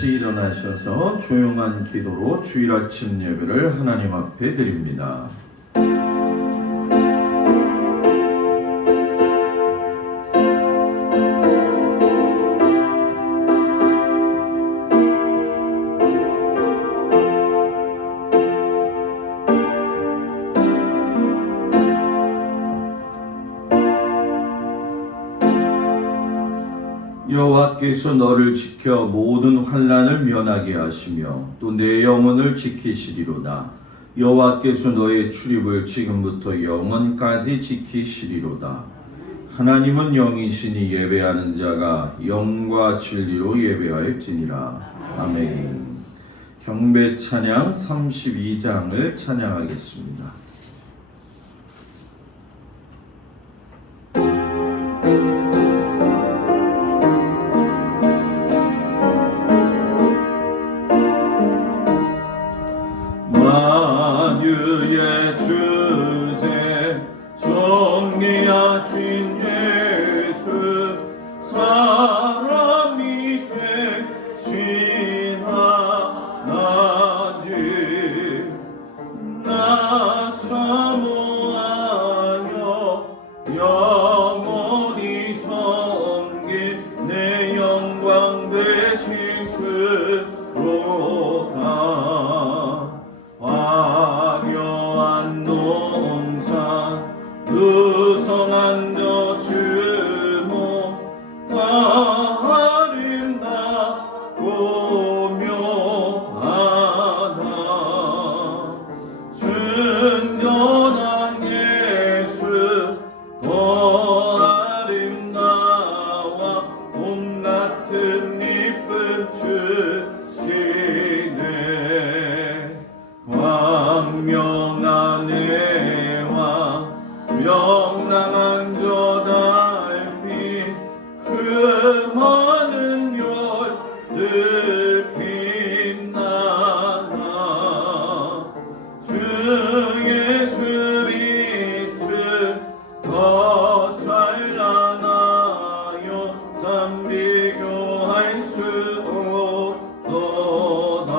같이 일어나셔서 조용한 기도로 주일 아침 예배를 하나님 앞에 드립니다. 여호와께서 너를 지켜 모든 환난을 면하게 하시며 또 내 영혼을 지키시리로다. 여호와께서 너의 출입을 지금부터 영원까지 지키시리로다. 하나님은 영이시니 예배하는 자가 영과 진리로 예배할지니라. 아멘. 경배 찬양 32장을 찬양하겠습니다. 만유의 주제 정리하신 예수 사람이 되신 하나님 나 사모하여 영원히 섬긴 내 영광 되신 주로다. 화려한 농산 누성한 저수모 다 아름답고 묘하다. 순전한 예수 더 아름다워 봄 같은 이쁜 주시네. 광명한 해와 명랑한 저 달빛 수많은 별들 빛나다. 주 예수 빛은 더 찬란하여 참 비교할 수 없도다.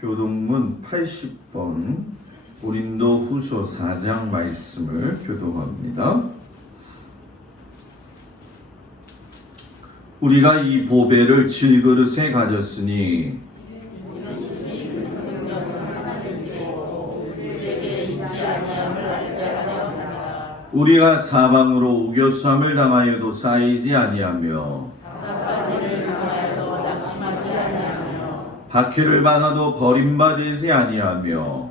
교동문 80번 고린도 후서 4장 말씀을 교동합니다. 우리가 이 보배를 질그릇에 가졌으니 우리가 사방으로 우겨쌈을 당하여도 쌓이지 아니하며 박해를 받아도 버림받지 아니하며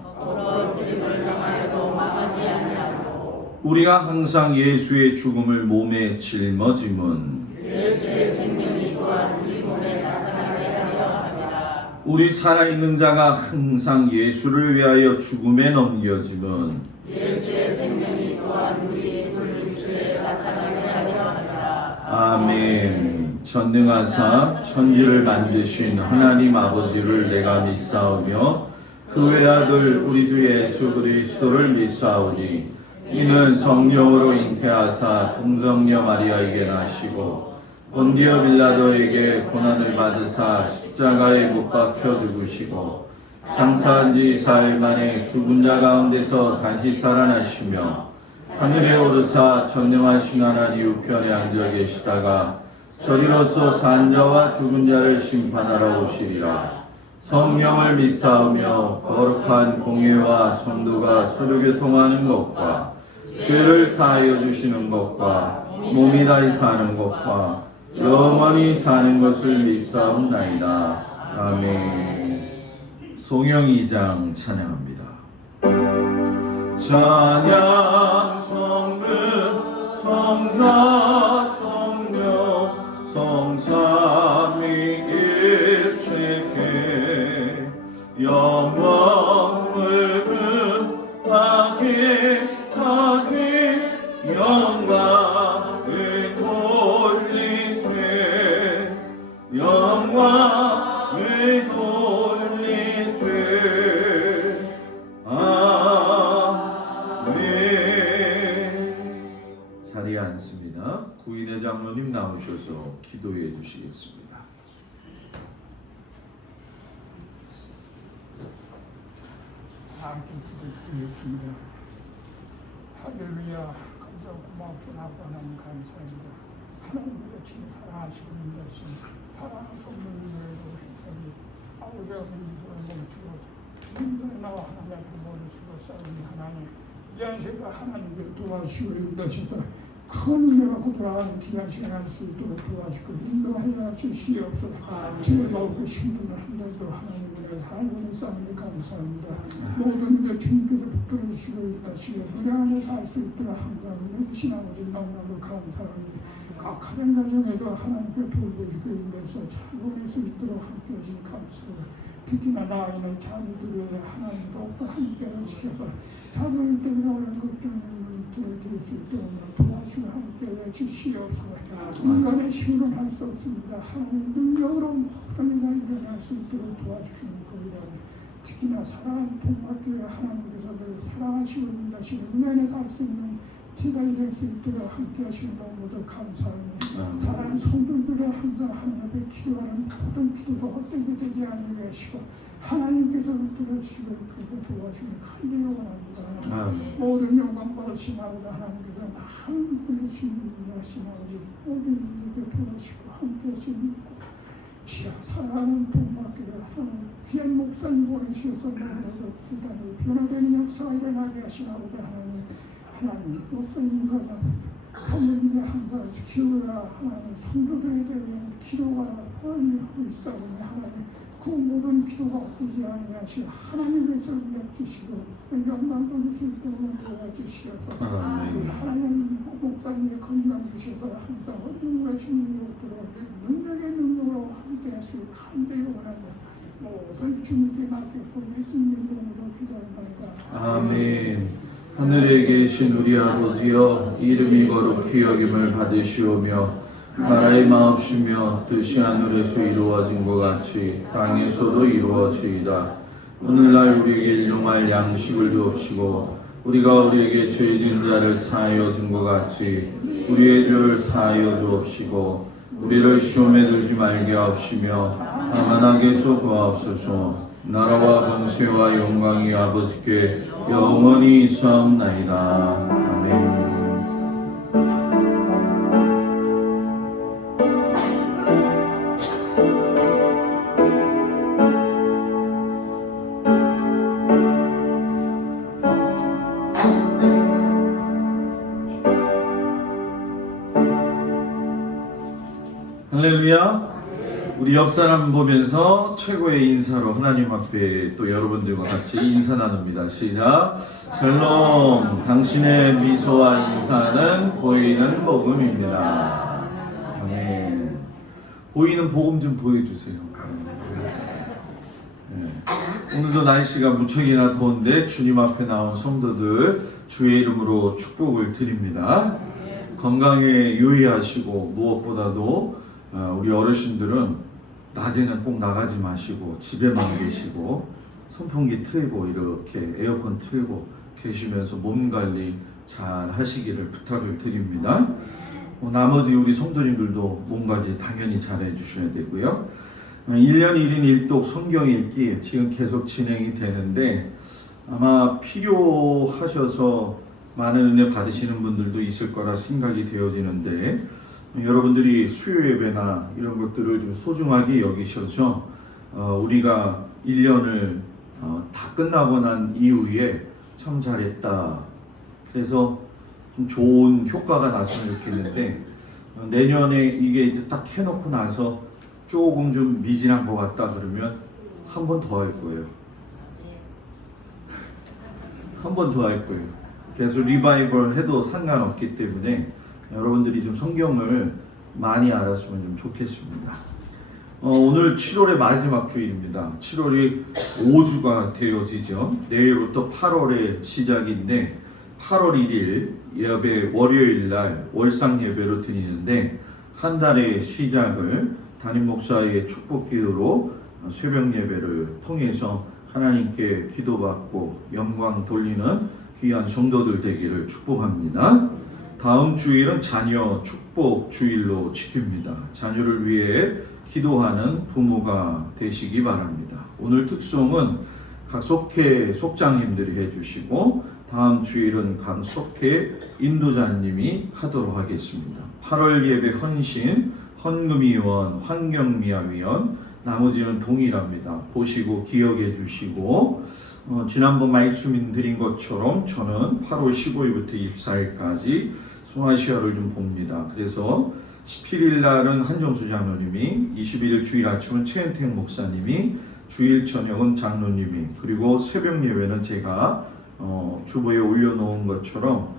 우리가 항상 예수의 죽음을 몸에 짊어짐은 예수의 생명이 또한 우리 몸에 나타나게 하려 함이라. 우리 살아있는 자가 항상 예수를 위하여 죽음에 넘겨짐은 예수의 생명이 또한 우리의 불주에 나타나게 하려 함이라. 아멘. 전능하사 천지를 만드신 하나님 아버지를 내가 믿사오며 그 외아들 우리 주 예수 그리스도를 믿사오니 이는 성령으로 잉태하사 동정녀 마리아에게 나시고 본디오 빌라도에게 고난을 받으사 십자가에 못 박혀 죽으시고 장사한 지 4일 만에 죽은 자 가운데서 다시 살아나시며 하늘에 오르사 전능하신 하나님 우편에 앉아 계시다가 저리로서 산 자와 죽은 자를 심판하러 오시리라. 성령을 믿사오며 거룩한 공예와 성도가 서로 교통하는 것과 죄를 사하여 주시는 것과 몸이 다히 사는 것과 영원히 사는 것을 믿사옵나이다. 아멘. 송영 2장 찬양합니다. 찬양 성문 성자 성령 성삼위일체께 영광을 하기까지 영광을 돌리세 영광을 돌리세 아멘. 자리에 앉습니다. 구인의 장로님 나오셔서 기도해 주시겠습니다. 함께 기도드리겠습니다. 할렐루야. 감사하고 고맙습니다. 하나님 감사합니다. 하나님의 친 사랑하시고 인도하신 사랑하는 성령님을 했더니 아버지가 민주를 멈추고 주님들의 나와 하나님 앞에 머리 숙여 싸우니 하나님 이 안식과 하나님께 도와주시고 인도하셔서 큰 은혜 받고 돌아가는 귀한 시간 할 수 있도록 도와주시고 인도하여 주시옵소서. 주님과 그 신분을 한 달도 하나님의 살고는 싸움에 감사합니다. 모든 데 주님께서 붙들어 주시고 인도하시고 은혜 안에 살 수 있도록 항상 해주신 아버지 너무나도 감사합니다. 각 가정 가정에도 하나님께 돌보시고 인도해서 잘 보낼 수 있도록 함께 해주신 감사합니다. 특히나 나이는 자녀들의 하나님 더욱더 함께 해주셔서 자녀들 때문에 오는 걱정을 들어드릴 수 있도록 도와주시고 함께 해주시옵소서. 인간의 힘으로는 할 수 없습니다. 하나님 능력으로 모든 일을 일어날 수 있도록 도와주시는 겁니다. 특히나 사랑하는 동학교회 하나님께서 늘 사랑하시고 인도하시는 은혜 안에 살 수 있는 기다리 될 수 있도록 함께 하시는 너무도 감사합니다. 사랑하는 성도들을 항상 하나님 앞에 기도하는 모든 기도가 헛되게 되지 않게 하시고 하나님께서 들어주시고 그렇게 도와주시는 간절히 원합니다. 모든 영광 받으신 아버지 하나님께서 하나님 불러주시는 하신 아버지 모든 일에 도와주시고 함께 하시는 사랑하는 동학교를 하나님 귀한 목사님 보내주셔서 너무나도 부단히 변화되는 역사가 일어나게 하신 아버지 하나님 목사님 가장 하나님의 항상 기도가 하나님 성도들에 대한 기도가 하나님 있사오니 하나님 그 모든 기도가 오지 아니하시고 하나님께서 내주시고 영광 돌리실 때는 도와주시어서 하나님 목사님의 건강 주셔서 항상 어디가 주님이 없도록 능력의 능력으로 함께 하시고 간절히 원합니다. 모든 주님께 맡겼고 예수님의 이름으로 기도합니다. 아멘. 하늘에 계신 우리 아버지여, 이름이 거룩히 여김을 받으시오며 나라의 마옵시며 뜻이 하늘에서 이루어진 것 같이 땅에서도 이루어지이다. 오늘날 우리에게 일용할 양식을 주옵시고 우리가 우리에게 죄 지은 자를 사하여 준 것 같이 우리의 죄를 사하여 주옵시고 우리를 시험에 들지 말게 하옵시며 다만 악에서 구하옵소서. 나라와 권세와 영광이 아버지께 영원히 있사옵나이다. 아멘. 할렐루야. 우리 옆 사람 보면서 최고의 인사로 하나님 앞에 또 여러분들과 같이 인사 나눕니다. 시작. 샬롬. 당신의 미소와 인사는 보이는 복음입니다. 아멘. 보이는 복음 좀 보여주세요. 네. 오늘도 날씨가 무척이나 더운데 주님 앞에 나온 성도들 주의 이름으로 축복을 드립니다. 건강에 유의하시고 무엇보다도 우리 어르신들은 낮에는 꼭 나가지 마시고 집에만 계시고 선풍기 틀고 이렇게 에어컨 틀고 계시면서 몸 관리 잘 하시기를 부탁을 드립니다. 나머지 우리 성도님들도 몸 관리 당연히 잘 해주셔야 되고요. 1년 1인 1독 성경 읽기 지금 계속 진행이 되는데 아마 필요하셔서 많은 은혜 받으시는 분들도 있을 거라 생각이 되어지는데 여러분들이 수요 예배나 이런 것들을 좀 소중하게 여기셔서 우리가 1년을 다 끝나고 난 이후에 참 잘했다. 그래서 좀 좋은 효과가 났으면 좋겠는데 내년에 이게 이제 딱 해놓고 나서 조금 좀 미진한 것 같다 그러면 한 번 더 할 거예요. 한 번 더 할 거예요. 계속 리바이벌 해도 상관없기 때문에 여러분들이 좀 성경을 많이 알았으면 좀 좋겠습니다. 오늘 7월의 마지막 주일입니다. 7월이 5주가 되어지죠. 내일부터 8월의 시작인데 8월 1일 예배 월요일 날 월상 예배로 드리는데 한 달의 시작을 담임 목사의 축복 기도로 새벽 예배를 통해서 하나님께 기도받고 영광 돌리는 귀한 성도들 되기를 축복합니다. 다음 주일은 자녀 축복 주일로 지킵니다. 자녀를 위해 기도하는 부모가 되시기 바랍니다. 오늘 특송은 각 속회 속장님들이 해주시고 다음 주일은 각 속회 인도자님이 하도록 하겠습니다. 8월 예배 헌신, 헌금위원, 환경미화위원, 나머지는 동일합니다. 보시고 기억해 주시고 지난번 말씀 드린 것처럼 저는 8월 15일부터 24일까지 소아시아를 좀 봅니다. 그래서 17일 날은 한정수 장로님이, 21일 주일 아침은 최은택 목사님이, 주일 저녁은 장로님이, 그리고 새벽 예배는 제가 주보에 올려놓은 것처럼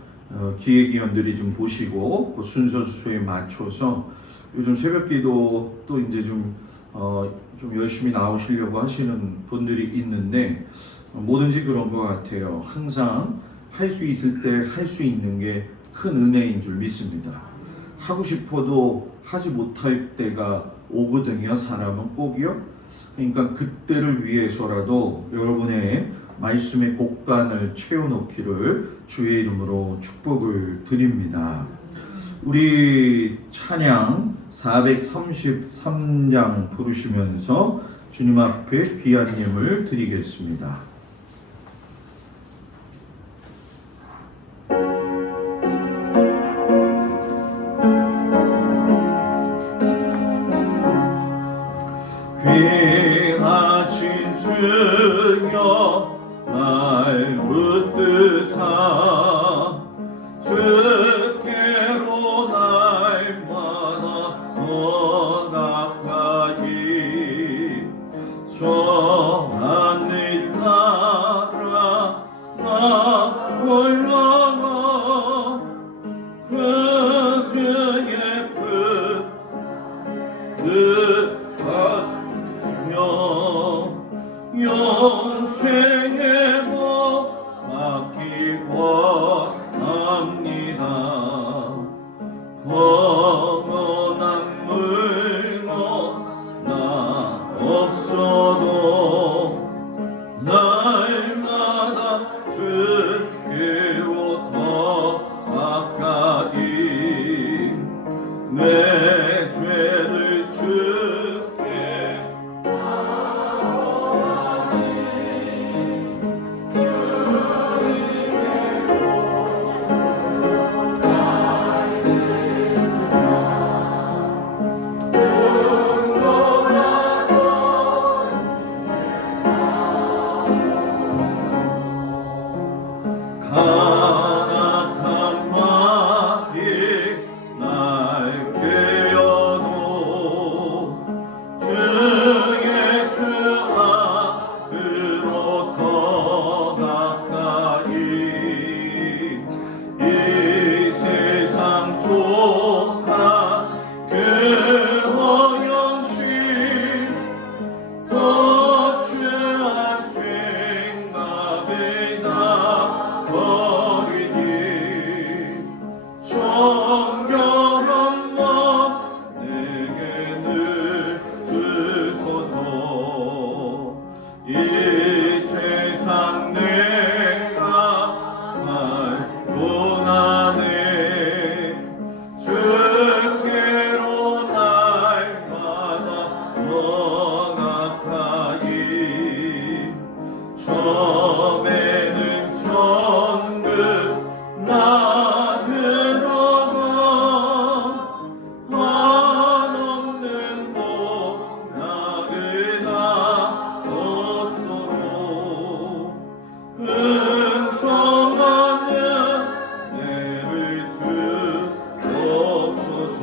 기획위원들이 좀 보시고 그 순서 수에 맞춰서 요즘 새벽기도 또 이제 좀 열심히 나오시려고 하시는 분들이 있는데 뭐든지 그런 것 같아요. 항상 할 수 있을 때 할 수 있는 게 큰 은혜인 줄 믿습니다. 하고 싶어도 하지 못할 때가 오거든요. 사람은 꼭이요. 그러니까 그때를 위해서라도 여러분의 말씀의 곡간을 채워놓기를 주의 이름으로 축복을 드립니다. 우리 찬양 433장 부르시면서 주님 앞에 귀한 예물 드리겠습니다. 귀하신 주여 날 붙드사 주께로 날마다 더 가까이 저 하늘 나라 나 올라가 그 주의 영생의 복 받기 원합니다. 거만한 물고 나 없어도 날마다 주께로 더 가까이 내 죄를 주께 간악한 마귀 날 깨어도 주 예수 앞으로 더 가까이 이 세상 속한 그 허영심 더 취한 생각을 다 버리니 정결한 마음 내게 늘 주소서. 이 세상 내가 살 동안에 주께로 날마다 더 가까이 처음에는 천국 나 들어가 한없는 복 나를 다 얻도록 은총한 은혜를 주옵소서.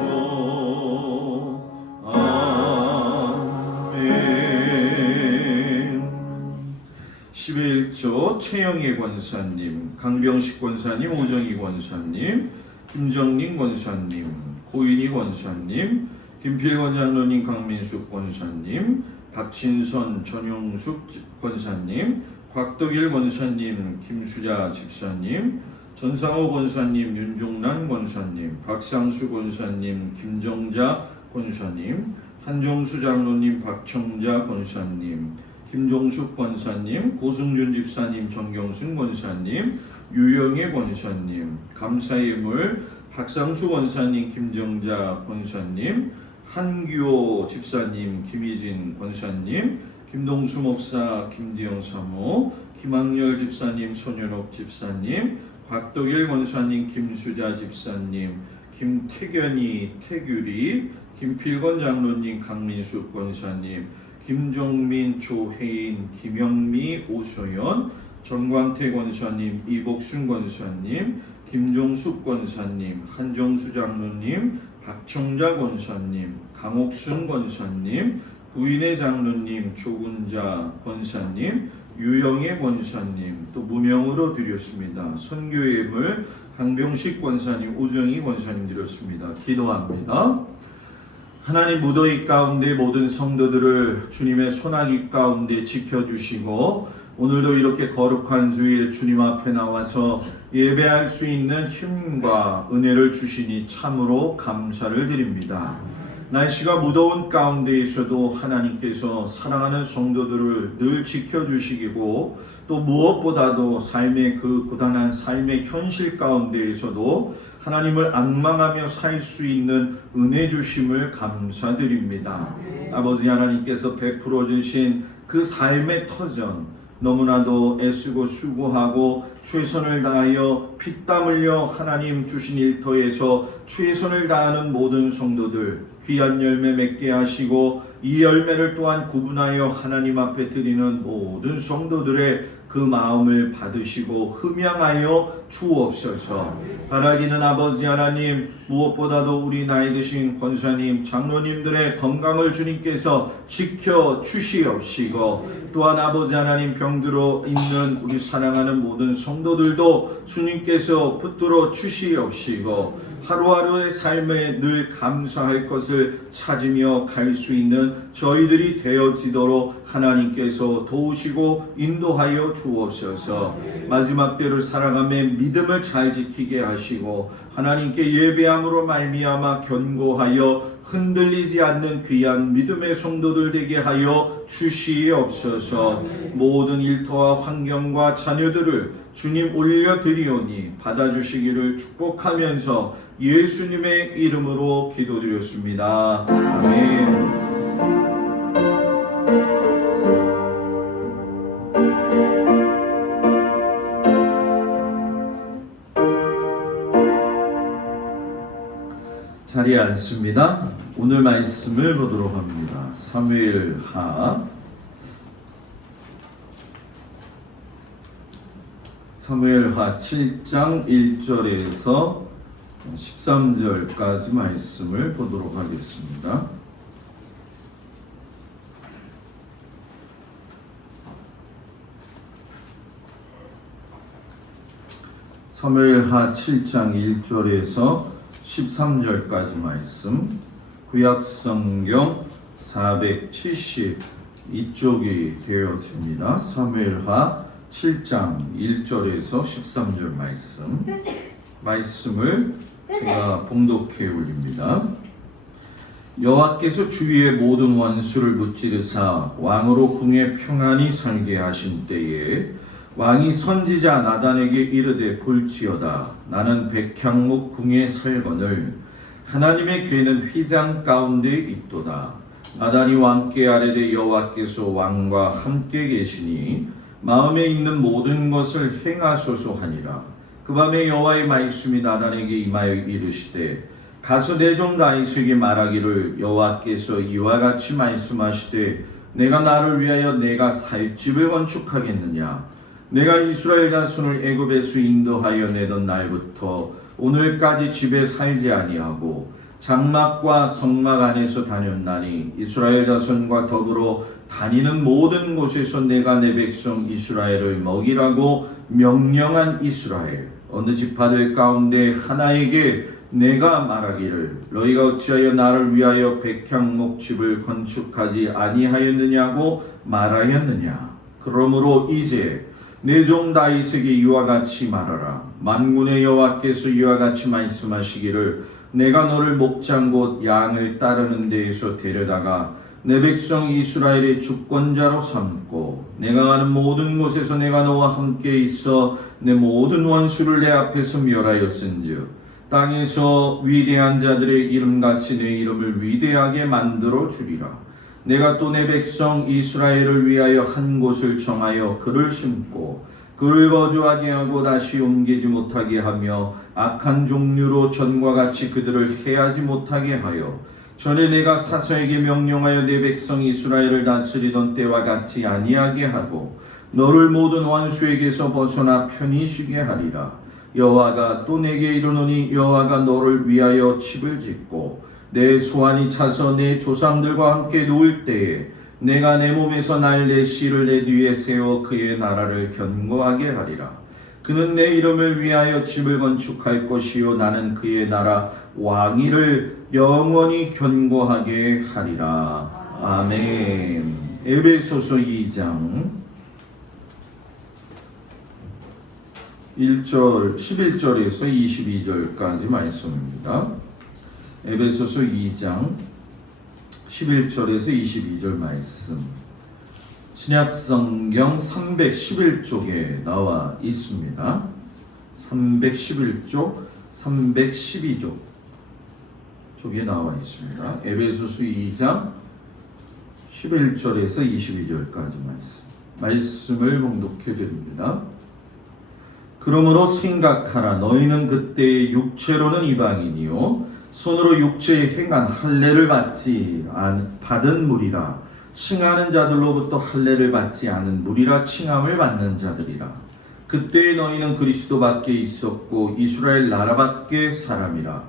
아멘. 11조 최영애 권사님, 강병식 권사님, 오정희 권사님, 김정린 권사님, 고인희 권사님, 김필권 장로님, 강민숙 권사님, 박진선, 전용숙 권사님, 곽덕일 권사님, 김수자 집사님, 전상호 권사님, 윤종란 권사님, 박상수 권사님, 김정자 권사님, 한정수 장로님, 박청자 권사님, 김종숙 권사님, 고승준 집사님, 정경순 권사님, 유영애 권사님, 감사예물 박상수 권사님, 김정자 권사님, 한규호 집사님, 김희진 권사님, 김동수 목사, 김디영 사모, 김학렬 집사님, 손현옥 집사님, 곽도길 권사님, 김수자 집사님, 김태견이, 태규리, 김필건 장로님, 강민숙 권사님, 김종민, 조혜인, 김영미, 오소연, 정광태 권사님, 이복순 권사님, 김종숙 권사님, 한정수 장로님, 박청자 권사님, 강옥순 권사님, 부인의 장로님, 조군자 권사님, 유영애 권사님, 또 무명으로 드렸습니다. 선교예물 강병식 권사님, 오정희 권사님 드렸습니다. 기도합니다. 하나님, 무더위 가운데 모든 성도들을 주님의 손아귀 가운데 지켜주시고 오늘도 이렇게 거룩한 주일 주님 앞에 나와서 예배할 수 있는 힘과 은혜를 주시니 참으로 감사를 드립니다. 날씨가 무더운 가운데에서도 하나님께서 사랑하는 성도들을 늘 지켜주시고 또 무엇보다도 삶의 그 고단한 삶의 현실 가운데에서도 하나님을 앙망하며 살 수 있는 은혜 주심을 감사드립니다. 아버지 하나님께서 베풀어 주신 그 삶의 터전, 너무나도 애쓰고 수고하고 최선을 다하여 피땀 흘려 하나님 주신 일터에서 최선을 다하는 모든 성도들 귀한 열매 맺게 하시고 이 열매를 또한 구분하여 하나님 앞에 드리는 모든 성도들의 그 마음을 받으시고 흠양하여 주옵소서. 바라기는 아버지 하나님, 무엇보다도 우리 나이 드신 권사님, 장로님들의 건강을 주님께서 지켜 주시옵시고 또한 아버지 하나님, 병들어 있는 우리 사랑하는 모든 성도들도 주님께서 붙들어 주시옵시고 하루하루의 삶에 늘 감사할 것을 찾으며 갈 수 있는 저희들이 되어지도록 하나님께서 도우시고 인도하여 주옵소서. 마지막 때를 살아가며 믿음을 잘 지키게 하시고 하나님께 예배함으로 말미암아 견고하여 흔들리지 않는 귀한 믿음의 성도들 되게 하여 주시옵소서. 모든 일터와 환경과 자녀들을 주님 올려드리오니 받아주시기를 축복하면서 예수님의 이름으로 기도드렸습니다. 아멘. 자리에 앉습니다. 오늘 말씀을 보도록 합니다. 사무엘하 7장 1절에서 13절까지 말씀을 보도록 하겠습니다. 사무엘하 7장 1절에서 13절까지 말씀, 구약성경 472쪽이 되었습니다. 사무엘하 7장 1절에서 13절 말씀을 제가 봉독해 올립니다. 여호와께서 주위의 모든 원수를 무찌르사 왕으로 궁에 평안히 살게 하신 때에 왕이 선지자 나단에게 이르되 볼지어다 나는 백향목 궁에 살거늘 하나님의 궤는 휘장 가운데 있도다. 나단이 왕께 아뢰되 여호와께서 왕과 함께 계시니 마음에 있는 모든 것을 행하소서 하니라. 그 밤에 여호와의 말씀이 나단에게 임하여 이르시되 가서 내 종 다윗에게 말하기를 여호와께서 이와 같이 말씀하시되 내가 나를 위하여 내가 살 집을 건축하겠느냐. 내가 이스라엘 자손을 애굽에서 인도하여 내던 날부터 오늘까지 집에 살지 아니하고 장막과 성막 안에서 다녔나니 이스라엘 자손과 더불어 다니는 모든 곳에서 내가 내 백성 이스라엘을 먹이라고 명령한 이스라엘 어느 지파들 가운데 하나에게 내가 말하기를 너희가 어찌하여 나를 위하여 백향목 집을 건축하지 아니하였느냐고 말하였느냐. 그러므로 이제 내 종 다윗에게 이와 같이 말하라. 만군의 여호와께서 이와 같이 말씀하시기를 내가 너를 목장 곧 양을 따르는 데에서 데려다가 내 백성 이스라엘의 주권자로 삼고 내가 가는 모든 곳에서 내가 너와 함께 있어 내 모든 원수를 내 앞에서 멸하였은즉 땅에서 위대한 자들의 이름같이 내 이름을 위대하게 만들어 주리라. 내가 또 내 백성 이스라엘을 위하여 한 곳을 정하여 그를 심고 그를 거주하게 하고 다시 옮기지 못하게 하며 악한 종류로 전과 같이 그들을 해하지 못하게 하여 전에 내가 사사에게 명령하여 내 백성 이스라엘을 다스리던 때와 같이 아니하게 하고 너를 모든 원수에게서 벗어나 편히 쉬게 하리라. 여호와가 또 내게 이르노니 여호와가 너를 위하여 집을 짓고 내 소환이 차서 내 조상들과 함께 누울 때에 내가 내 몸에서 날 내 씨를 내 뒤에 세워 그의 나라를 견고하게 하리라. 그는 내 이름을 위하여 집을 건축할 것이요 나는 그의 나라 왕위를 영원히 견고하게 하리라. 아멘. 에베소서 2장 11절에서 22절까지 말씀입니다. 에베소서 2장 11절에서 22절 말씀. 신약성경 311쪽에 나와 있습니다. 311쪽, 312쪽 쪽에 나와 있습니다. 에베소서 2장 11절에서 22절까지 말씀을 봉독해 드립니다. 그러므로 생각하라. 너희는 그때 육체로는 이방인이요 손으로 육체에 행한 할례를 받은 무리라. 칭하는 자들로부터 할례를 받지 않은 무리라 칭함을 받는 자들이라. 그때에 너희는 그리스도 밖에 있었고 이스라엘 나라 밖에 사람이라.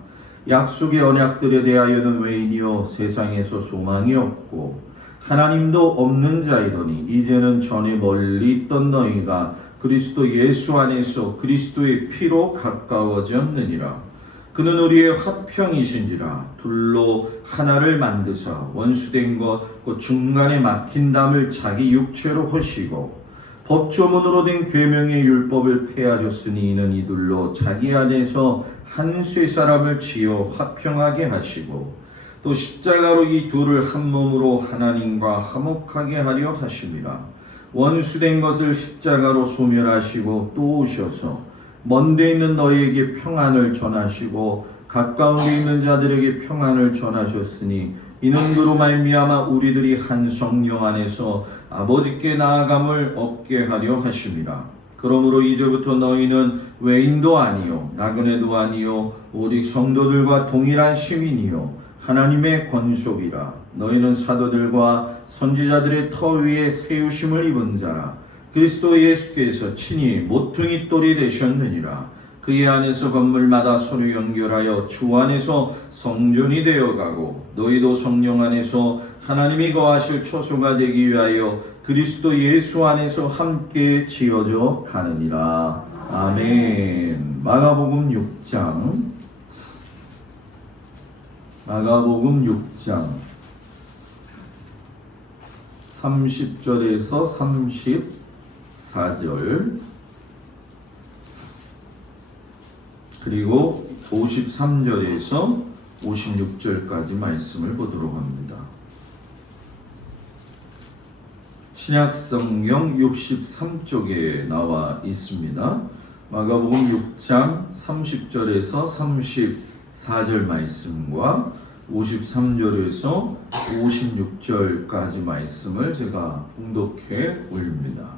약속의 언약들에 대하여는 외인이요 세상에서 소망이 없고 하나님도 없는 자이더니 이제는 전에 멀리 있던 너희가 그리스도 예수 안에서 그리스도의 피로 가까워졌느니라. 그는 우리의 화평이신지라. 둘로 하나를 만드사 원수된 것 곧 중간에 막힌 담을 자기 육체로 하시고 법조문으로 된 계명의 율법을 폐하셨으니 이는 이둘로 자기 안에서 한 세 사람을 지어 화평하게 하시고 또 십자가로 이 둘을 한 몸으로 하나님과 화목하게 하려 하심이라. 원수된 것을 십자가로 소멸하시고 또 오셔서 먼데 있는 너희에게 평안을 전하시고 가까운 데 있는 자들에게 평안을 전하셨으니 이는 그로 말미암아 우리들이 한 성령 안에서 아버지께 나아감을 얻게 하려 하심이라. 그러므로 이제부터 너희는 외인도 아니요 나그네도 아니요 오직 성도들과 동일한 시민이요 하나님의 권속이라. 너희는 사도들과 선지자들의 터 위에 세우심을 입은 자라. 그리스도 예수께서 친히 모퉁이 돌이 되셨느니라. 그의 안에서 건물마다 서로 연결하여 주 안에서 성전이 되어가고 너희도 성령 안에서 하나님이 거하실 초소가 되기 위하여 그리스도 예수 안에서 함께 지어져 가느니라. 아멘. 마가복음 6장 30절에서 34절 그리고 53절에서 56절까지 말씀을 보도록 합니다. 신약성경 63쪽에 나와 있습니다. 마가복음 6장 30절에서 34절 말씀과 53절에서 56절까지 말씀을 제가 봉독해 올립니다.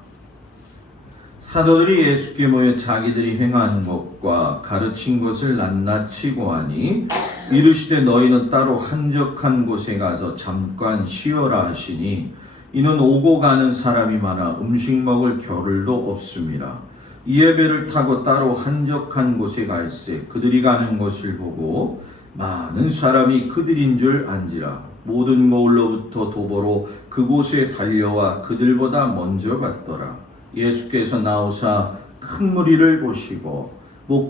사도들이 예수께 모여 자기들이 행한 것과 가르친 것을 낱낱이 고하니 이르시되 너희는 따로 한적한 곳에 가서 잠깐 쉬어라 하시니 이는 오고 가는 사람이 많아 음식 먹을 겨를도 없습니다. 이에 배를 타고 따로 한적한 곳에 갈새 그들이 가는 것을 보고 많은 사람이 그들인 줄 안지라. 모든 거울로부터 도보로 그곳에 달려와 그들보다 먼저 갔더라. 예수께서 나오사 큰 무리를 보시고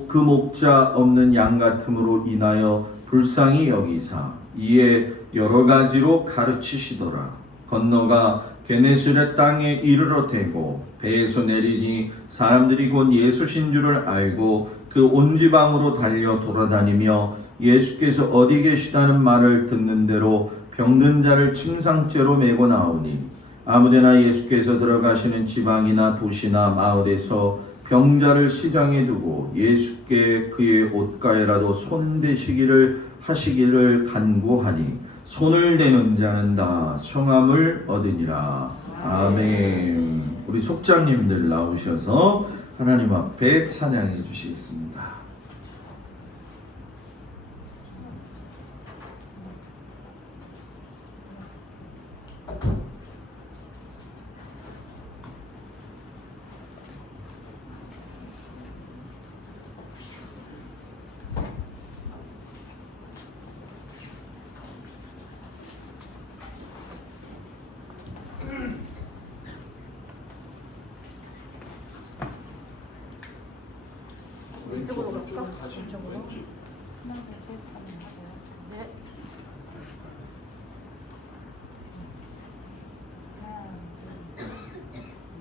그 목자 없는 양 같음으로 인하여 불쌍히 여기사 이에 여러 가지로 가르치시더라. 건너가 게네사렛 땅에 이르러 대고 배에서 내리니 사람들이 곧 예수신 줄을 알고 그 온 지방으로 달려 돌아다니며 예수께서 어디 계시다는 말을 듣는 대로 병든 자를 침상째로 메고 나오니 아무데나 예수께서 들어가시는 지방이나 도시나 마을에서 병자를 시장에 두고 예수께 그의 옷가에라도 손대시기를 하시기를 간구하니 손을 대는 자는 다 성함을 얻으니라. 아멘. 우리 속장님들 나오셔서 하나님 앞에 찬양해 주시겠습니다. 이쪽으로 갈까? 이쪽으로. 네.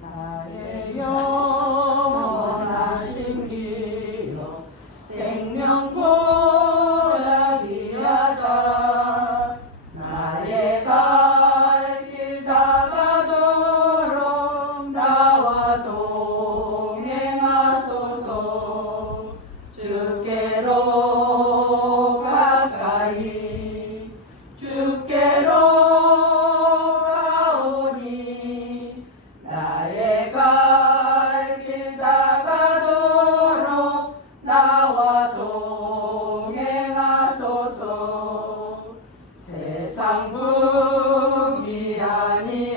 나의 영원하신 기여 생명보다 귀하다. 나의 갈 길 다가도록 나와 동행하소서. 주께로 가까이 주께로 가오니 나의 갈 길 다가도록 나와 동행하소서. 세상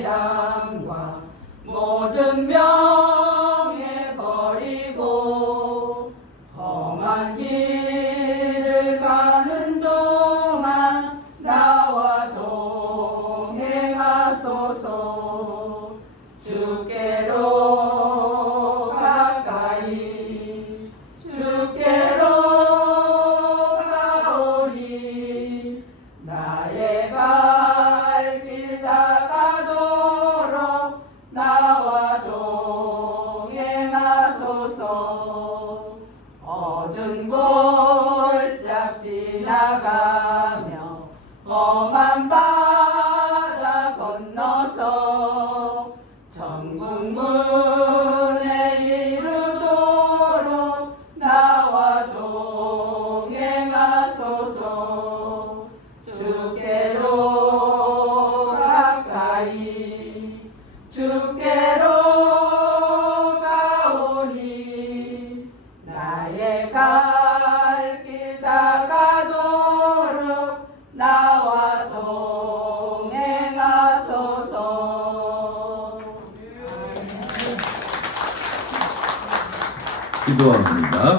부귀한이람과 모든 명예 버리고 험한 길을 가는 동안 나와 동행하소서. 주께로 가까이 주께로 가오니 나의 갈 길 다가도록 나와 동행하소서. 어두운 골짝 지나가며 험한 바다 건너서 천국 문에 이르도록 나와 동행하소서. 주께로 가까이 주께로 가오니 나의 갈 길 다가도록 나와 동행하소서. 기도합니다.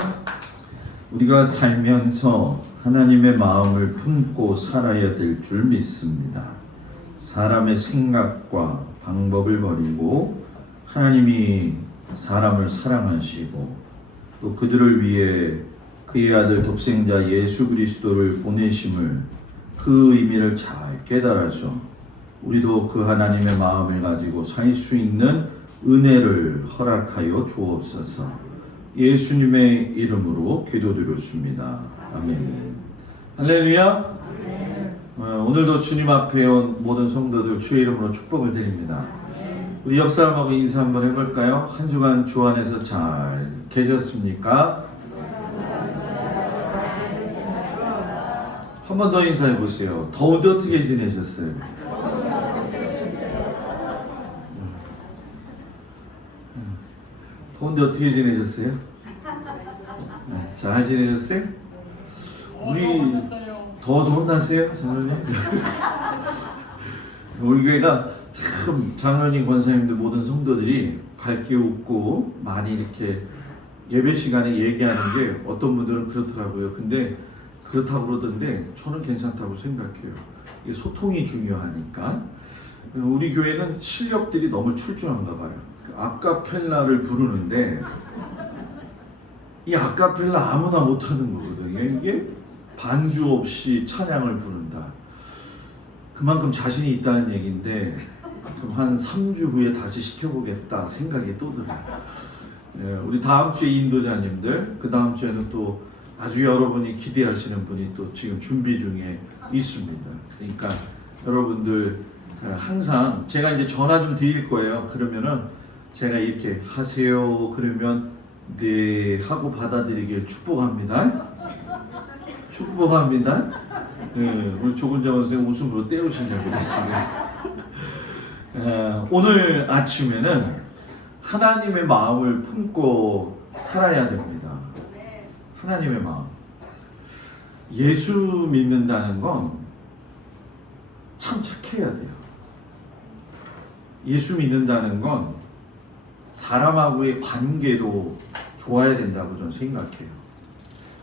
우리가 살면서 하나님의 마음을 품고 살아야 될 줄 믿습니다. 사람의 생각과 방법을 버리고 하나님이 사람을 사랑하시고 또 그들을 위해 그의 아들 독생자 예수 그리스도를 보내심을 그 의미를 잘 깨달아서 우리도 그 하나님의 마음을 가지고 살 수 있는 은혜를 허락하여 주옵소서. 예수님의 이름으로 기도드렸습니다. 아멘. 할렐루야. 오늘도 주님 앞에 온 모든 성도들 주의 이름으로 축복을 드립니다. 우리 옆 사람하고 인사 한번 해볼까요? 한 주간 주 안에서 잘 계셨습니까? 한 번 더 인사해 보세요. 더운데 어떻게 지내셨어요? 더운데 어떻게 지내셨어요? 잘 지내셨어요? 우리 더워서 혼났어요? 장로님? 우리 교회가 참 장로님, 권사님들 모든 성도들이 밝게 웃고 많이 이렇게 예배 시간에 얘기하는 게 어떤 분들은 그렇더라고요. 근데 그렇다고 그러던데 저는 괜찮다고 생각해요. 이게 소통이 중요하니까. 우리 교회는 실력들이 너무 출중한가 봐요. 아카펠라를 부르는데 이 아카펠라 아무나 못하는 거거든요. 이게 반주 없이 찬양을 부른다. 그만큼 자신이 있다는 얘기인데 그럼 한 3주 후에 다시 시켜보겠다 생각이 또 들어요. 우리 다음 주에 인도자님들, 그 다음 주에는 또 아주 여러분이 기대하시는 분이 또 지금 준비 중에 있습니다. 그러니까 여러분들 항상 제가 이제 전화 좀 드릴 거예요. 그러면은 제가 이렇게 하세요. 그러면 네 하고 받아들이길 축복합니다. 축복합니다. 네, 우리 조근정 선생님 웃음으로 때우시냐고 그랬어요. 오늘 아침에는 하나님의 마음을 품고 살아야 됩니다. 하나님의 마음. 예수 믿는다는 건 참 착해야 돼요. 예수 믿는다는 건 사람하고의 관계도 좋아야 된다고 저는 생각해요.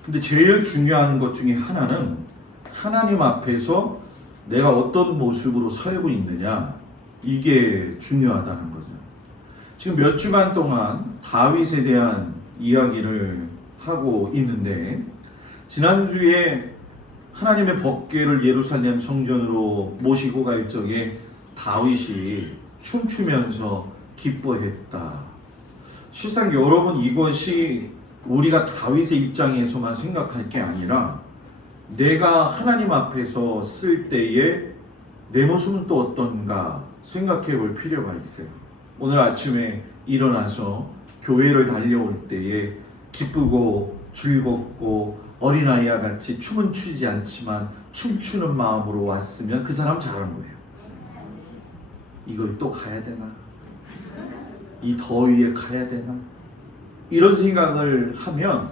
근데 제일 중요한 것 중에 하나는 하나님 앞에서 내가 어떤 모습으로 살고 있느냐, 이게 중요하다는 거죠. 지금 몇 주간 동안 다윗에 대한 이야기를 하고 있는데, 지난주에 하나님의 법궤를 예루살렘 성전으로 모시고 갈 적에 다윗이 춤추면서 기뻐했다. 실상 여러분, 이것이 우리가 다윗의 입장에서만 생각할 게 아니라 내가 하나님 앞에서 쓸 때에 내 모습은 또 어떤가 생각해 볼 필요가 있어요. 오늘 아침에 일어나서 교회를 달려올 때에 기쁘고 즐겁고 어린아이와 같이 춤은 추지 않지만 춤추는 마음으로 왔으면 그 사람 잘한 거예요. 이걸 또 가야 되나? 이 더위에 가야 되나? 이런 생각을 하면,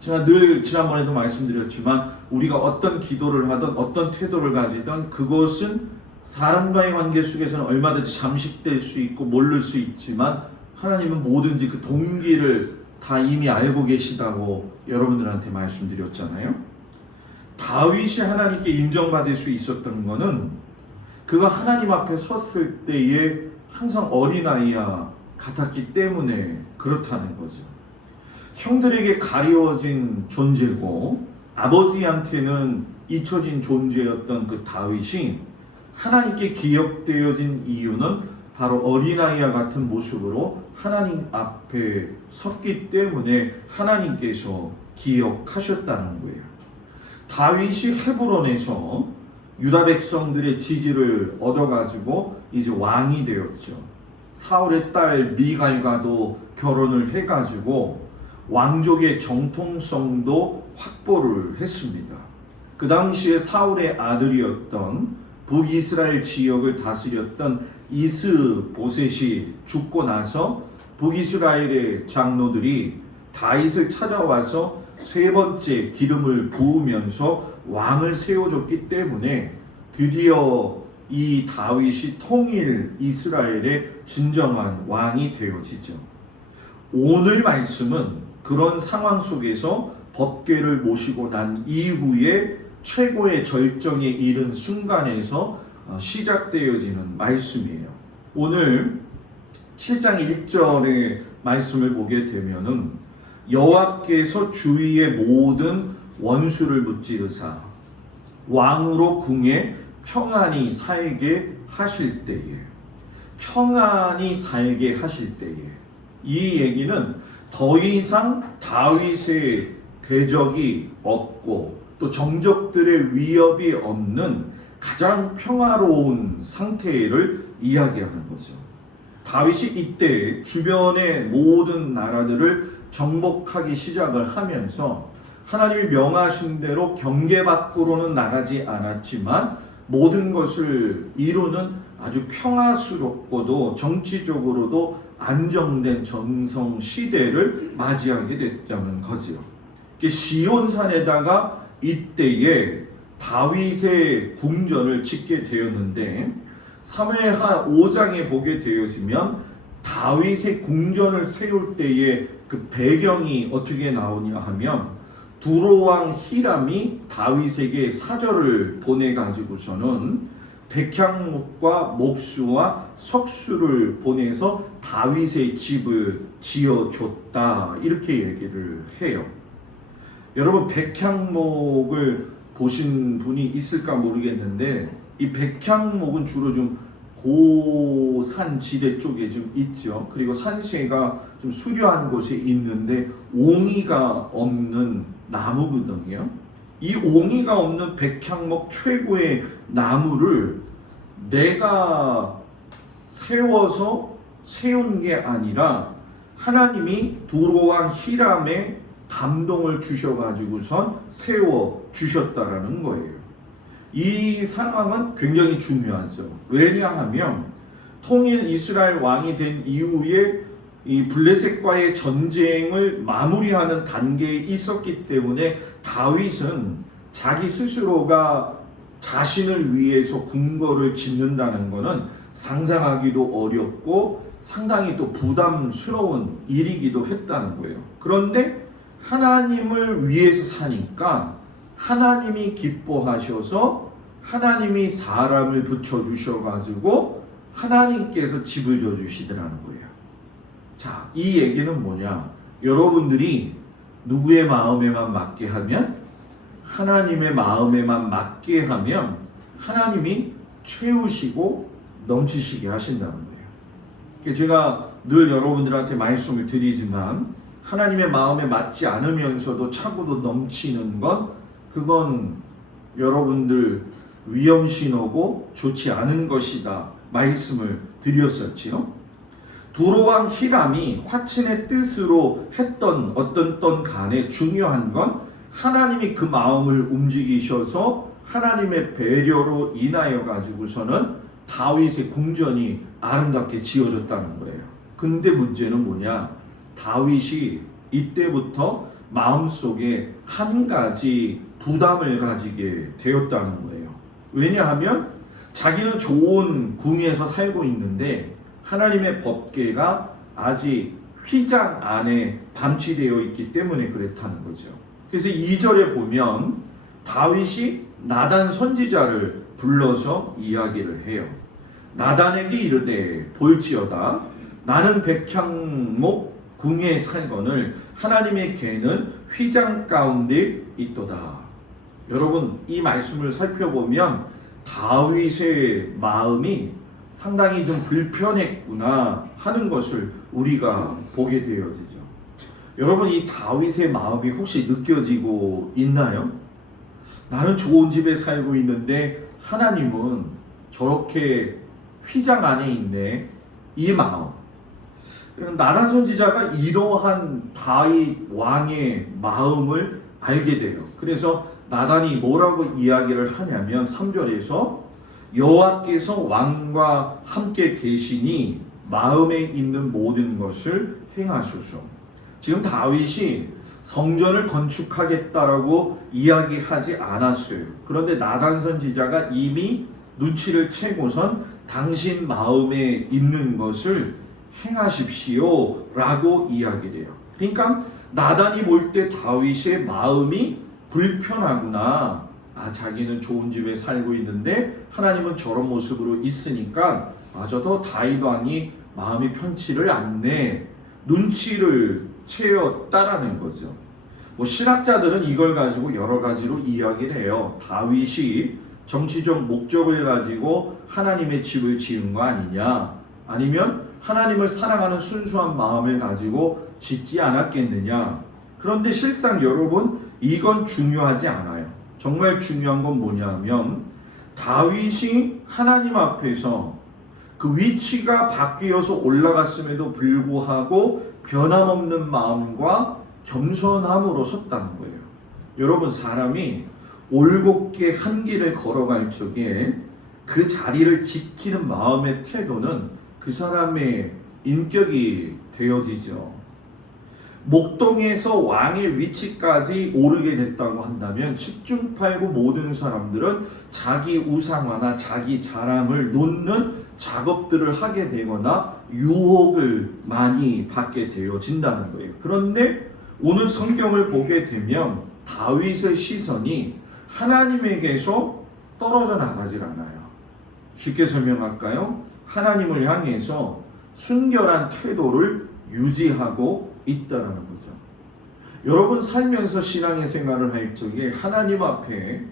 제가 늘 지난번에도 말씀드렸지만 우리가 어떤 기도를 하든 어떤 태도를 가지든 그것은 사람과의 관계 속에서는 얼마든지 잠식될 수 있고 모를 수 있지만 하나님은 뭐든지 그 동기를 다 이미 알고 계시다고 여러분들한테 말씀드렸잖아요. 다윗이 하나님께 인정받을 수 있었던 거는 그가 하나님 앞에 섰을 때에 항상 어린아이와 같았기 때문에 그렇다는 거죠. 형들에게 가리워진 존재고 아버지한테는 잊혀진 존재였던 그 다윗이 하나님께 기억되어진 이유는 바로 어린아이와 같은 모습으로 하나님 앞에 섰기 때문에 하나님께서 기억하셨다는 거예요. 다윗이 헤브론에서 유다 백성들의 지지를 얻어가지고 이제 왕이 되었죠. 사울의 딸 미갈과도 결혼을 해가지고 왕족의 정통성도 확보를 했습니다. 그 당시에 사울의 아들이었던 북이스라엘 지역을 다스렸던 이스보셋이 죽고 나서 북이스라엘의 장로들이 다윗을 찾아와서 세 번째 기름을 부으면서 왕을 세워줬기 때문에 드디어 이 다윗이 통일 이스라엘의 진정한 왕이 되어지죠. 오늘 말씀은 그런 상황 속에서 법궤를 모시고 난 이후에 최고의 절정에 이른 순간에서 시작되어지는 말씀이에요. 오늘 7장 1절의 말씀을 보게 되면은 여호와께서 주위의 모든 원수를 무찌르사 왕으로 궁에 평안히 살게 하실 때에, 평안히 살게 하실 때에, 이 얘기는 더 이상 다윗의 궤적이 없고 또 정적들의 위협이 없는 가장 평화로운 상태를 이야기하는 거죠. 다윗이 이때 주변의 모든 나라들을 정복하기 시작을 하면서 하나님이 명하신 대로 경계 밖으로는 나가지 않았지만 모든 것을 이루는 아주 평화스럽고도 정치적으로도 안정된 전성 시대를 맞이하게 됐다는 거지요. 시온산에다가 이때에 다윗의 궁전을 짓게 되었는데, 사무엘하 5장에 보게 되어지면 다윗의 궁전을 세울 때의 그 배경이 어떻게 나오냐 하면, 두로왕 히람이 다윗에게 사절을 보내가지고서는 백향목과 목수와 석수를 보내서 다윗의 집을 지어줬다, 이렇게 얘기를 해요. 여러분, 백향목을 보신 분이 있을까 모르겠는데, 이 백향목은 주로 좀 고산 지대 쪽에 좀 있죠. 그리고 산세가 좀 수려한 곳에 있는데 옹이가 없는 나무거든요. 이 옹이가 없는 백향목 최고의 나무를 내가 세워서 세운 게 아니라 하나님이 두로왕 히람에 감동을 주셔가지고선 세워 주셨다라는 거예요. 이 상황은 굉장히 중요하죠. 왜냐하면 통일 이스라엘 왕이 된 이후에 이 블레셋과의 전쟁을 마무리하는 단계에 있었기 때문에 다윗은 자기 스스로가 자신을 위해서 궁궐을 짓는다는 것은 상상하기도 어렵고 상당히 또 부담스러운 일이기도 했다는 거예요. 그런데 하나님을 위해서 사니까 하나님이 기뻐하셔서 하나님이 사람을 붙여주셔가지고 하나님께서 집을 줘주시더라는 거예요. 자, 이 얘기는 뭐냐? 여러분들이 누구의 마음에만 맞게 하면, 하나님의 마음에만 맞게 하면 하나님이 채우시고 넘치시게 하신다는 거예요. 제가 늘 여러분들한테 말씀을 드리지만 하나님의 마음에 맞지 않으면서도 차고도 넘치는 건 그건 여러분들 위험신호고 좋지 않은 것이다 말씀을 드렸었지요. 두로왕 히람이 화친의 뜻으로 했던 어떤 간에 중요한 건 하나님이 그 마음을 움직이셔서 하나님의 배려로 인하여 가지고서는 다윗의 궁전이 아름답게 지어졌다는 거예요. 근데 문제는 뭐냐? 다윗이 이때부터 마음속에 한 가지 부담을 가지게 되었다는 거예요. 왜냐하면 자기는 좋은 궁에서 살고 있는데 하나님의 법궤가 아직 휘장 안에 방치되어 있기 때문에 그랬다는 거죠. 그래서 2절에 보면 다윗이 나단 선지자를 불러서 이야기를 해요. 나단에게 이르되 볼지어다 나는 백향목 궁에 살거늘 하나님의 궤는 휘장 가운데 있도다. 여러분 이 말씀을 살펴보면 다윗의 마음이 상당히 좀 불편했구나 하는 것을 우리가 보게 되어지죠. 여러분 이 다윗의 마음이 혹시 느껴지고 있나요? 나는 좋은 집에 살고 있는데 하나님은 저렇게 휘장 안에 있네. 이 마음. 나단 선지자가 이러한 다윗 왕의 마음을 알게 돼요. 그래서 나단이 뭐라고 이야기를 하냐면 3절에서 여호와께서 왕과 함께 계시니 마음에 있는 모든 것을 행하소서. 지금 다윗이 성전을 건축하겠다라고 이야기하지 않았어요. 그런데 나단 선지자가 이미 눈치를 채고선 당신 마음에 있는 것을 행하십시오 라고 이야기를 해요. 그러니까 나단이 볼 때 다윗의 마음이 불편하구나. 자기는 좋은 집에 살고 있는데 하나님은 저런 모습으로 있으니까 저도 다윗 왕이 마음이 편치를 않네. 눈치를 채었다라는 거죠. 신학자들은 이걸 가지고 여러 가지로 이야기를 해요. 다윗이 정치적 목적을 가지고 하나님의 집을 지은 거 아니냐, 아니면 하나님을 사랑하는 순수한 마음을 가지고 짓지 않았겠느냐. 그런데 실상 여러분 이건 중요하지 않아요. 정말 중요한 건 뭐냐면 다윗이 하나님 앞에서 그 위치가 바뀌어서 올라갔음에도 불구하고 변함없는 마음과 겸손함으로 섰다는 거예요. 여러분 사람이 올곧게 한 길을 걸어갈 적에 그 자리를 지키는 마음의 태도는 그 사람의 인격이 되어지죠. 목동에서 왕의 위치까지 오르게 됐다고 한다면 10중 8구 모든 사람들은 자기 우상화나 자기 자랑을 놓는 작업들을 하게 되거나 유혹을 많이 받게 되어진다는 거예요. 그런데 오늘 성경을 보게 되면 다윗의 시선이 하나님에게서 떨어져 나가질 않아요. 쉽게 설명할까요? 하나님을 향해서 순결한 태도를 유지하고 있다는 거죠. 여러분 살면서 신앙의 생활을 할 적에 하나님 앞에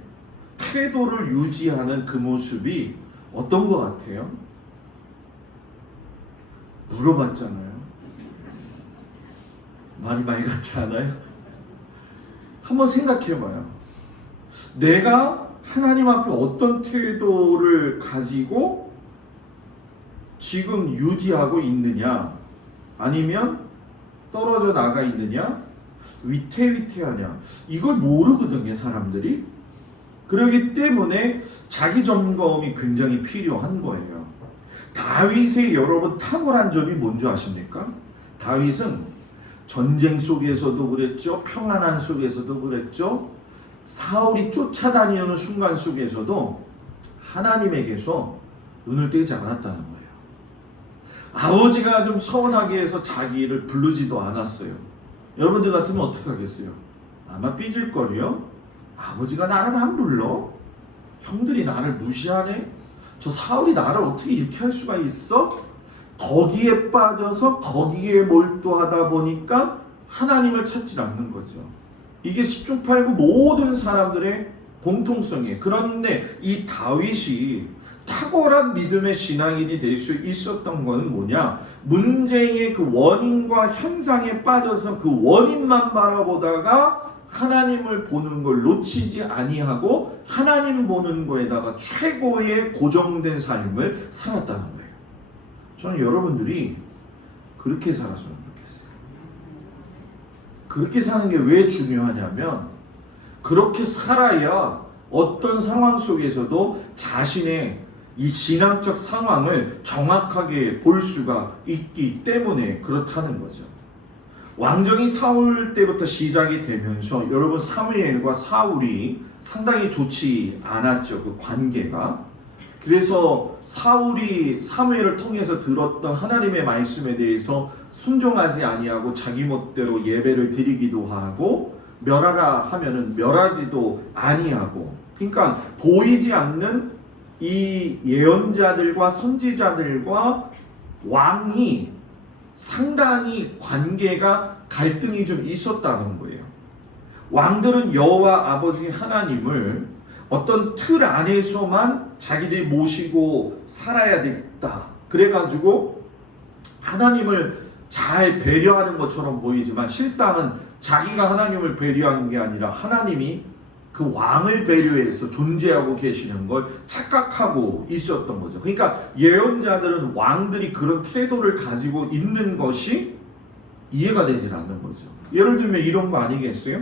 태도를 유지하는 그 모습이 어떤 것 같아요? 물어봤잖아요. 많이 같지 않아요? 한번 생각해봐요. 내가 하나님 앞에 어떤 태도를 가지고 지금 유지하고 있느냐, 아니면 떨어져 나가 있느냐? 위태위태하냐? 이걸 모르거든요, 사람들이. 그렇기 때문에 자기 점검이 굉장히 필요한 거예요. 다윗의 여러분 탁월한 점이 뭔지 아십니까? 다윗은 전쟁 속에서도 그랬죠. 평안한 속에서도 그랬죠. 사울이 쫓아다니는 순간 속에서도 하나님에게서 눈을 떼지 않았다는 거예요. 아버지가 좀 서운하게 해서 자기를 부르지도 않았어요. 여러분들 같으면 어떻게 하겠어요? 아마 삐질거리요. 아버지가 나를 안 불러? 형들이 나를 무시하네? 저 사울이 나를 어떻게 이렇게 할 수가 있어? 거기에 빠져서 거기에 몰두하다 보니까 하나님을 찾지 않는 거죠. 이게 10중 8구 모든 사람들의 공통성이에요. 그런데 이 다윗이 탁월한 믿음의 신앙인이 될 수 있었던 것은 뭐냐? 문제의 그 원인과 현상에 빠져서 그 원인만 바라보다가 하나님을 보는 걸 놓치지 아니하고 하나님 보는 거에다가 최고의 고정된 삶을 살았다는 거예요. 저는 여러분들이 그렇게 살았으면 좋겠어요. 그렇게 사는 게 왜 중요하냐면 그렇게 살아야 어떤 상황 속에서도 자신의 이 신앙적 상황을 정확하게 볼 수가 있기 때문에 그렇다는 거죠. 왕정이 사울 때부터 시작이 되면서 여러분 사무엘과 사울이 상당히 좋지 않았죠. 그 관계가. 그래서 사울이 사무엘을 통해서 들었던 하나님의 말씀에 대해서 순종하지 아니하고 자기 멋대로 예배를 드리기도 하고 멸하라 하면은 멸하지도 아니하고, 그러니까 보이지 않는 이 예언자들과 선지자들과 왕이 상당히 관계가 갈등이 좀 있었다는 거예요. 왕들은 여호와 아버지 하나님을 어떤 틀 안에서만 자기들이 모시고 살아야 되겠다. 그래가지고 하나님을 잘 배려하는 것처럼 보이지만 실상은 자기가 하나님을 배려하는 게 아니라 하나님이 그 왕을 배려해서 존재하고 계시는 걸 착각하고 있었던 거죠. 그러니까 예언자들은 왕들이 그런 태도를 가지고 있는 것이 이해가 되질 않는 거죠. 예를 들면 이런 거 아니겠어요?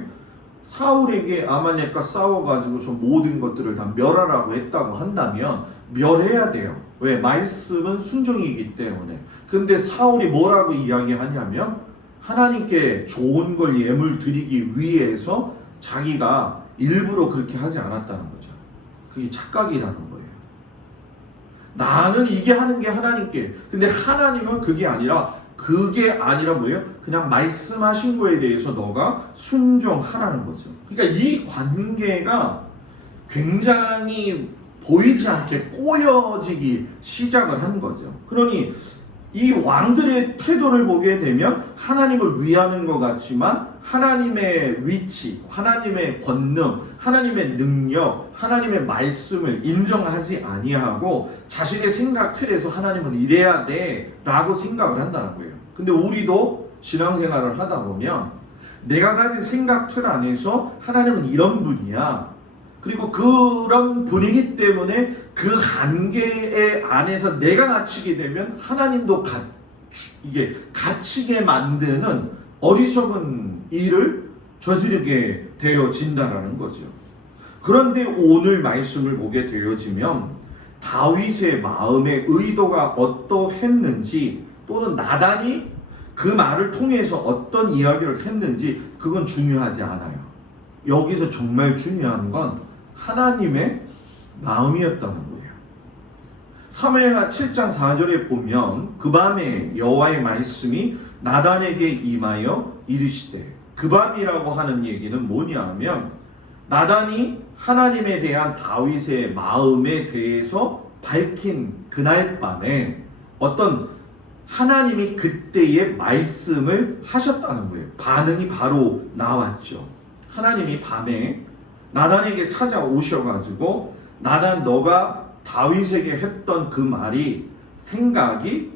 사울에게 아말렉과 싸워가지고서 모든 것들을 다 멸하라고 했다고 한다면 멸해야 돼요. 왜? 말씀은 순종이기 때문에. 근데 사울이 뭐라고 이야기하냐면 하나님께 좋은 걸 예물 드리기 위해서 자기가 일부러 그렇게 하지 않았다는 거죠. 그게 착각이라는 거예요. 나는 이게 하는 게 하나님께. 근데 하나님은 그게 아니라 뭐예요? 그냥 말씀하신 거에 대해서 너가 순종하라는 거죠. 그러니까 이 관계가 굉장히 보이지 않게 꼬여지기 시작을 한 거죠. 그러니 이 왕들의 태도를 보게 되면 하나님을 위하는 것 같지만 하나님의 위치, 하나님의 권능, 하나님의 능력, 하나님의 말씀을 인정하지 아니하고 자신의 생각 틀에서 하나님은 이래야 돼 라고 생각을 한다는 거예요. 근데 우리도 신앙생활을 하다 보면 내가 가진 생각 틀 안에서 하나님은 이런 분이야. 그리고 그런 분이기 때문에 그 한계의 안에서 내가 갇히게 되면 하나님도 이게 갇히게 만드는 어리석은 일을 저지르게 되어진다라는 거죠. 그런데 오늘 말씀을 보게 되어지면 다윗의 마음의 의도가 어떠했는지 또는 나단이 그 말을 통해서 어떤 이야기를 했는지 그건 중요하지 않아요. 여기서 정말 중요한 건 하나님의 마음이었다는 거예요. 사무엘하 7장 4절에 보면 그 밤에 여호와의 말씀이 나단에게 임하여 이르시되, 그 밤이라고 하는 얘기는 뭐냐 하면 나단이 하나님에 대한 다윗의 마음에 대해서 밝힌 그날 밤에 어떤 하나님이 그때의 말씀을 하셨다는 거예요. 반응이 바로 나왔죠. 하나님이 밤에 나단에게 찾아오셔가지고 나단 너가 다윗에게 했던 그 말이 생각이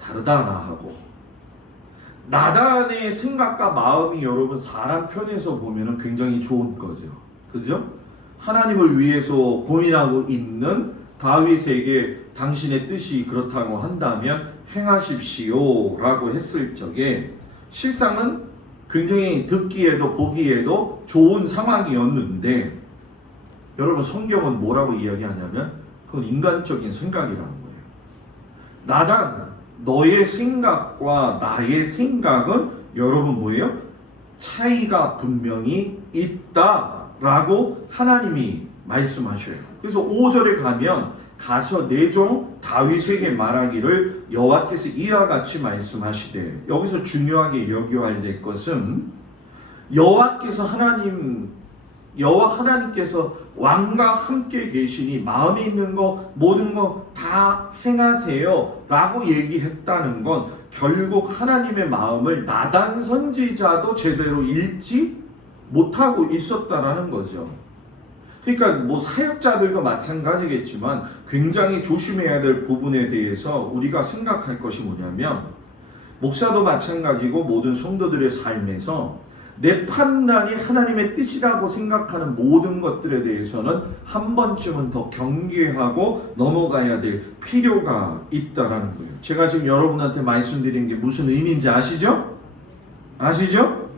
다르다 하고, 나단의 생각과 마음이 여러분 사람 편에서 보면 굉장히 좋은 거죠. 그죠? 하나님을 위해서 고민하고 있는 다윗에게 당신의 뜻이 그렇다고 한다면 행하십시오 라고 했을 적에 실상은 굉장히 듣기에도 보기에도 좋은 상황이었는데 여러분 성경은 뭐라고 이야기하냐면 그건 인간적인 생각이라는 거예요. 나단 너의 생각과 나의 생각은 여러분 뭐예요? 차이가 분명히 있다라고 하나님이 말씀하셔요. 그래서 5절에 가면 가서 내 종 다윗에게 말하기를 여호와께서 이와 같이 말씀하시되, 여기서 중요하게 여겨야 될 것은 여호와 하나님께서 왕과 함께 계시니 마음에 있는 거 모든 거 다 행하세요 라고 얘기했다는 건 결국 하나님의 마음을 나단 선지자도 제대로 읽지 못하고 있었다라는 거죠. 그러니까 뭐 사역자들도 마찬가지겠지만 굉장히 조심해야 될 부분에 대해서 우리가 생각할 것이 뭐냐면, 목사도 마찬가지고 모든 성도들의 삶에서 내 판단이 하나님의 뜻이라고 생각하는 모든 것들에 대해서는 한 번쯤은 더 경계하고 넘어가야 될 필요가 있다라는 거예요. 제가 지금 여러분한테 말씀드린 게 무슨 의미인지 아시죠? 아시죠?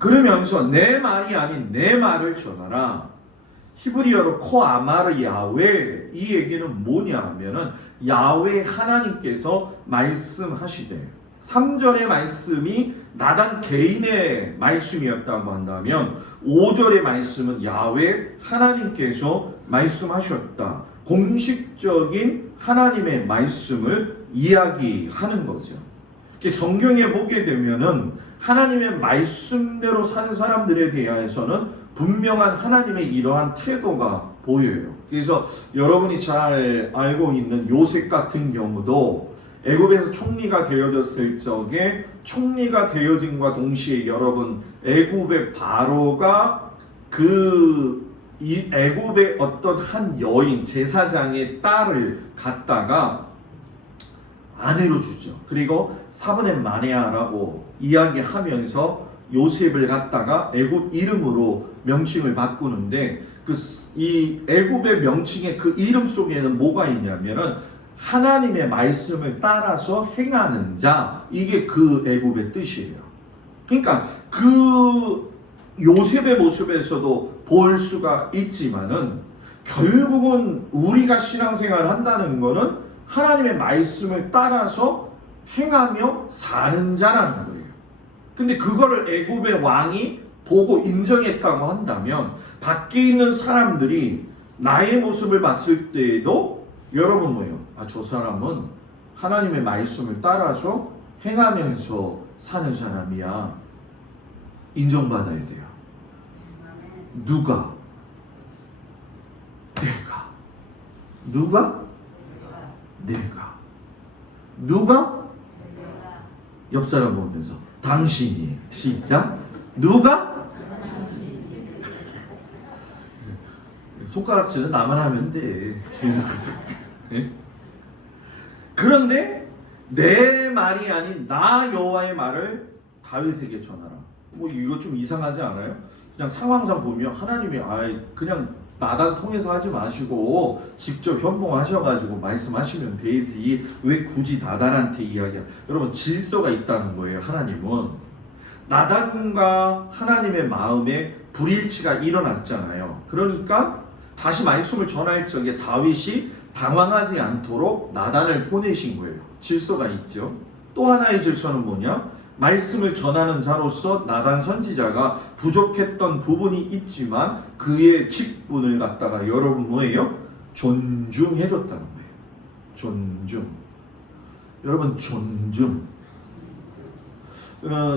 그러면서 내 말이 아닌 내 말을 전하라. 히브리어로 코아마르 야훼, 이 얘기는 뭐냐 하면은 야훼 하나님께서 말씀하시되, 3절의 말씀이 나단 개인의 말씀이었다고 한다면 5절의 말씀은 야훼 하나님께서 말씀하셨다. 공식적인 하나님의 말씀을 이야기하는 거죠. 성경에 보게 되면은 하나님의 말씀대로 사는 사람들에 대해서는 분명한 하나님의 이러한 태도가 보여요. 그래서 여러분이 잘 알고 있는 요셉 같은 경우도 애굽에서 총리가 되어졌을 적에, 총리가 되어진과 동시에 여러분 애굽의 바로가 이 애굽의 어떤 한 여인 제사장의 딸을 갖다가 아내로 주죠. 그리고 사브네 마네아라고 이야기하면서 요셉을 갖다가 애굽 이름으로 명칭을 바꾸는데, 이 애굽의 명칭의 그 이름 속에는 뭐가 있냐면은 하나님의 말씀을 따라서 행하는 자, 이게 그 애굽의 뜻이에요. 그러니까 그 요셉의 모습에서도 볼 수가 있지만은 결국은 우리가 신앙생활을 한다는 거는 하나님의 말씀을 따라서 행하며 사는 자라는 거예요. 근데 그거를 애굽의 왕이 보고 인정했다고 한다면 밖에 있는 사람들이 나의 모습을 봤을 때에도 여러분 뭐예요? 저 사람은 하나님의 말씀을 따라서 행하면서 사는 사람이야. 인정받아야 돼요. 누가? 내가. 누가? 내가. 누가? 옆 사람 보면서 당신이. 시작. 누가? 손가락질은 나만 하면 돼. 그런데 내 말이 아닌 나 여호와의 말을 다윗에게 전하라. 뭐 이거 좀 이상하지 않아요? 그냥 상황상 보면 하나님이 그냥 나단 통해서 하지 마시고 직접 현몽하셔가지고 말씀하시면 되지, 왜 굳이 나단한테 이야기야? 여러분 질서가 있다는 거예요. 하나님은 나단과 하나님의 마음에 불일치가 일어났잖아요. 그러니까 다시 말씀을 전할 적에 다윗이 당황하지 않도록 나단을 보내신 거예요. 질서가 있죠. 또 하나의 질서는 뭐냐? 말씀을 전하는 자로서 나단 선지자가 부족했던 부분이 있지만 그의 직분을 갖다가 여러분 뭐예요? 존중해줬다는 거예요. 존중. 여러분 존중.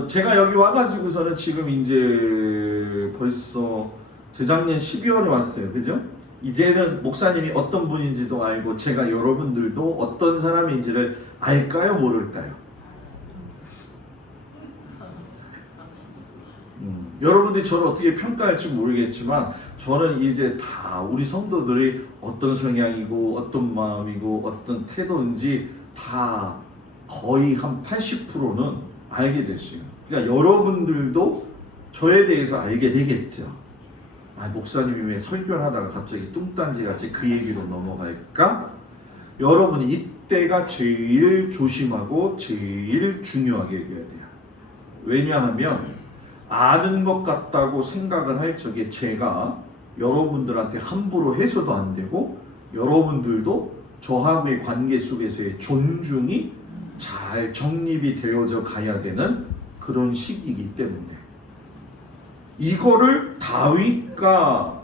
제가 여기 와가지고서는 지금 이제 벌써 재작년 12월에 왔어요. 그죠? 이제는 목사님이 어떤 분인지도 알고 제가 여러분들도 어떤 사람인지를 알까요? 모를까요? 여러분들이 저를 어떻게 평가할지 모르겠지만 저는 이제 다 우리 성도들이 어떤 성향이고 어떤 마음이고 어떤 태도인지 다 거의 한 80%는 알게 됐어요. 그러니까 여러분들도 저에 대해서 알게 되겠죠. 목사님이 왜 설교를 하다가 갑자기 뚱딴지같이 그 얘기로 넘어갈까? 여러분이 이때가 제일 조심하고 제일 중요하게 여겨야 돼요. 왜냐하면 아는 것 같다고 생각을 할 적에 제가 여러분들한테 함부로 해서도 안 되고 여러분들도 저하고의 관계 속에서의 존중이 잘 정립이 되어져 가야 되는 그런 시기이기 때문에 이거를 다윗과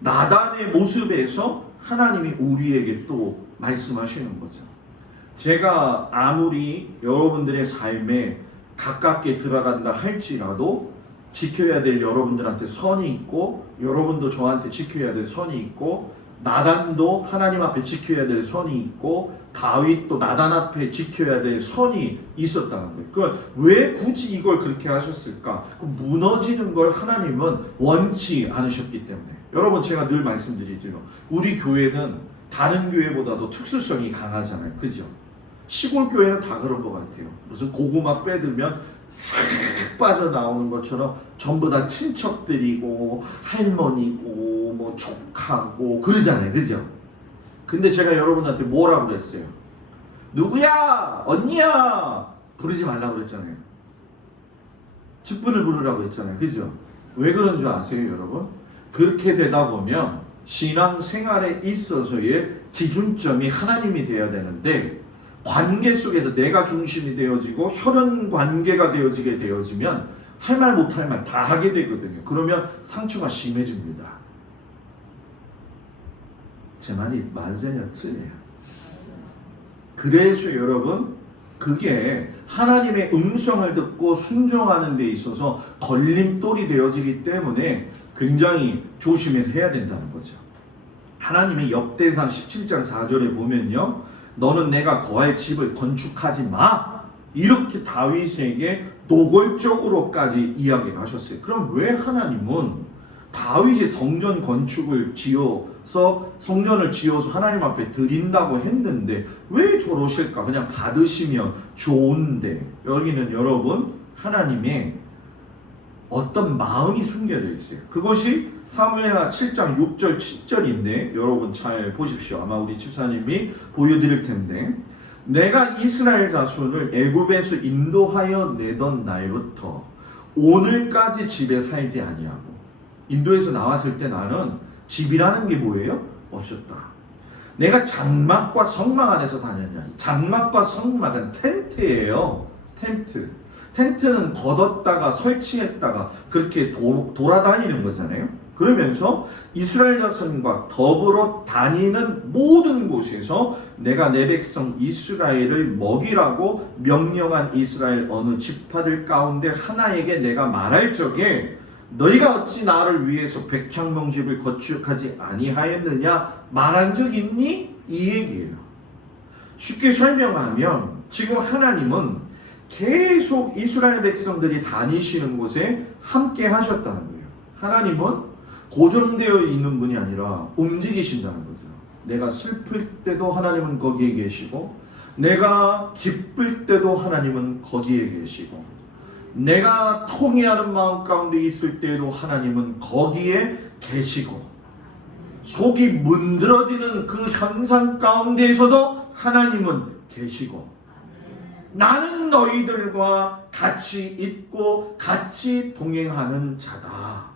나단의 모습에서 하나님이 우리에게 또 말씀하시는 거죠. 제가 아무리 여러분들의 삶에 가깝게 들어간다 할지라도 지켜야 될 여러분들한테 선이 있고 여러분도 저한테 지켜야 될 선이 있고 나단도 하나님 앞에 지켜야 될 선이 있고 다윗도 나단 앞에 지켜야 될 선이 있었다는 거예요. 그럼 왜 굳이 이걸 그렇게 하셨을까? 무너지는 걸 하나님은 원치 않으셨기 때문에. 여러분 제가 늘 말씀드리지요. 우리 교회는 다른 교회보다도 특수성이 강하잖아요. 그죠? 시골 교회는 다 그런 것 같아요. 무슨 고구마 빼들면 쫙 빠져나오는 것처럼 전부 다 친척들이고 할머니고 뭐 조카고 그러잖아요. 그죠? 근데 제가 여러분한테 뭐라고 그랬어요? 누구야? 언니야? 부르지 말라고 그랬잖아요. 직분을 부르라고 했잖아요. 그죠? 왜 그런 줄 아세요, 여러분? 그렇게 되다 보면 신앙생활에 있어서의 기준점이 하나님이 돼야 되는데 관계 속에서 내가 중심이 되어지고 혈연 관계가 되어지게 되어지면 할 말 못할 말 다 하게 되거든요. 그러면 상처가 심해집니다. 제 말이 맞아요, 틀려요? 그래서 여러분 그게 하나님의 음성을 듣고 순종하는 데 있어서 걸림돌이 되어지기 때문에 굉장히 조심을 해야 된다는 거죠. 하나님의 역대상 17장 4절에 보면요, 너는 내가 거할 집을 건축하지 마, 이렇게 다윗에게 노골적으로까지 이야기를 하셨어요. 그럼 왜 하나님은 다윗이 성전 건축을 지어서 성전을 지어서 하나님 앞에 드린다고 했는데 왜 저러실까? 그냥 받으시면 좋은데. 여기는 여러분 하나님의 어떤 마음이 숨겨져 있어요. 그것이 사무엘하 7장 6절 7절인데 여러분 잘 보십시오. 아마 우리 집사님이 보여드릴 텐데, 내가 이스라엘 자손을 애굽에서 인도하여 내던 날부터 오늘까지 집에 살지 아니하고. 인도에서 나왔을 때 나는 집이라는 게 뭐예요? 없었다. 내가 장막과 성막 안에서 다녔냐. 장막과 성막은 텐트예요. 텐트는 걷었다가 설치했다가 그렇게 돌아다니는 거잖아요. 그러면서 이스라엘 자손과 더불어 다니는 모든 곳에서 내가 내 백성 이스라엘을 먹이라고 명령한 이스라엘 어느 지파들 가운데 하나에게 내가 말할 적에 너희가 어찌 나를 위해서 백향목집을 건축하지 아니하였느냐 말한 적 있니? 이 얘기예요. 쉽게 설명하면 지금 하나님은 계속 이스라엘 백성들이 다니시는 곳에 함께 하셨다는 거예요. 하나님은 고정되어 있는 분이 아니라 움직이신다는 거죠. 내가 슬플 때도 하나님은 거기에 계시고, 내가 기쁠 때도 하나님은 거기에 계시고, 내가 통회하는 마음 가운데 있을 때에도 하나님은 거기에 계시고, 속이 문드러지는 그 현상 가운데에서도 하나님은 계시고, 나는 너희들과 같이 있고 같이 동행하는 자다.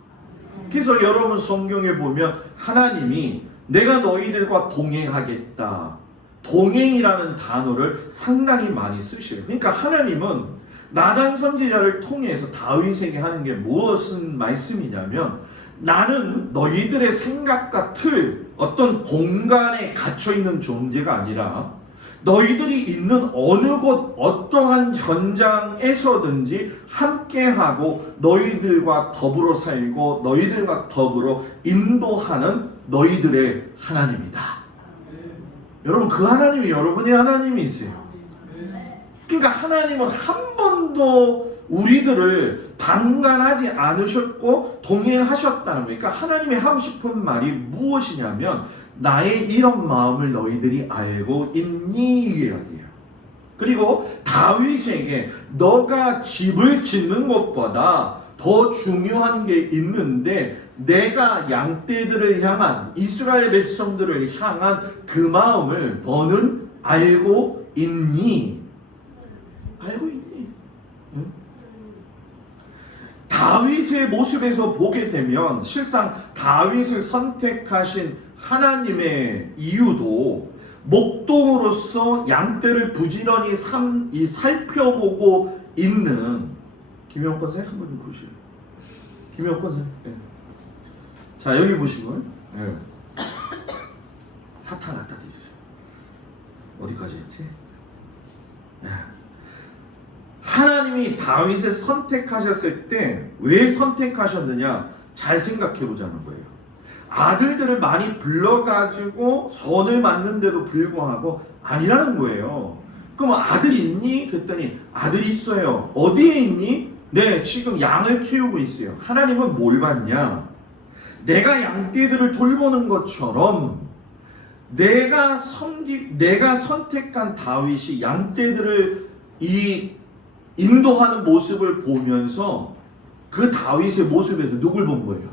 그래서 여러분 성경에 보면 하나님이 내가 너희들과 동행하겠다, 동행이라는 단어를 상당히 많이 쓰셔요. 그러니까 하나님은 나단 선지자를 통해서 다윗에게 하는 게 무엇은 말씀이냐면, 나는 너희들의 생각과 틀, 어떤 공간에 갇혀있는 존재가 아니라 너희들이 있는 어느 곳 어떠한 현장에서든지 함께하고 너희들과 더불어 살고 너희들과 더불어 인도하는 너희들의 하나님이다. 여러분 그 하나님이 여러분의 하나님이세요. 그러니까 하나님은 한 번도 우리들을 방관하지 않으셨고 동행하셨다는 거예요. 그러니까 하나님이 하고 싶은 말이 무엇이냐면, 나의 이런 마음을 너희들이 알고 있니? 이 이야기예요. 그리고 다윗에게 너가 집을 짓는 것보다 더 중요한 게 있는데, 내가 양떼들을 향한, 이스라엘 백성들을 향한 그 마음을 너는 알고 있니? 알고 있니? 응? 다윗의 모습에서 보게 되면 실상 다윗을 선택하신 하나님의 이유도 목동으로서 양떼를 부지런히 살펴보고 있는 김영권 선생님 한번 좀 보시죠. 김영권 선생님. 네. 자, 여기 보시고요. 네. 사탕 갖다 드리죠. 어디까지 했지? 네. 하나님이 다윗을 선택하셨을 때 왜 선택하셨느냐? 잘 생각해 보자는 거예요. 아들들을 많이 불러가지고 선을 맡는데도 불구하고 아니라는 거예요. 그럼 아들 있니? 그랬더니 아들이 있어요. 어디에 있니? 네, 지금 양을 키우고 있어요. 하나님은 뭘 봤냐? 내가 양떼들을 돌보는 것처럼 내가 선택한 다윗이 양떼들을 인도하는 모습을 보면서 그 다윗의 모습에서 누굴 본 거예요?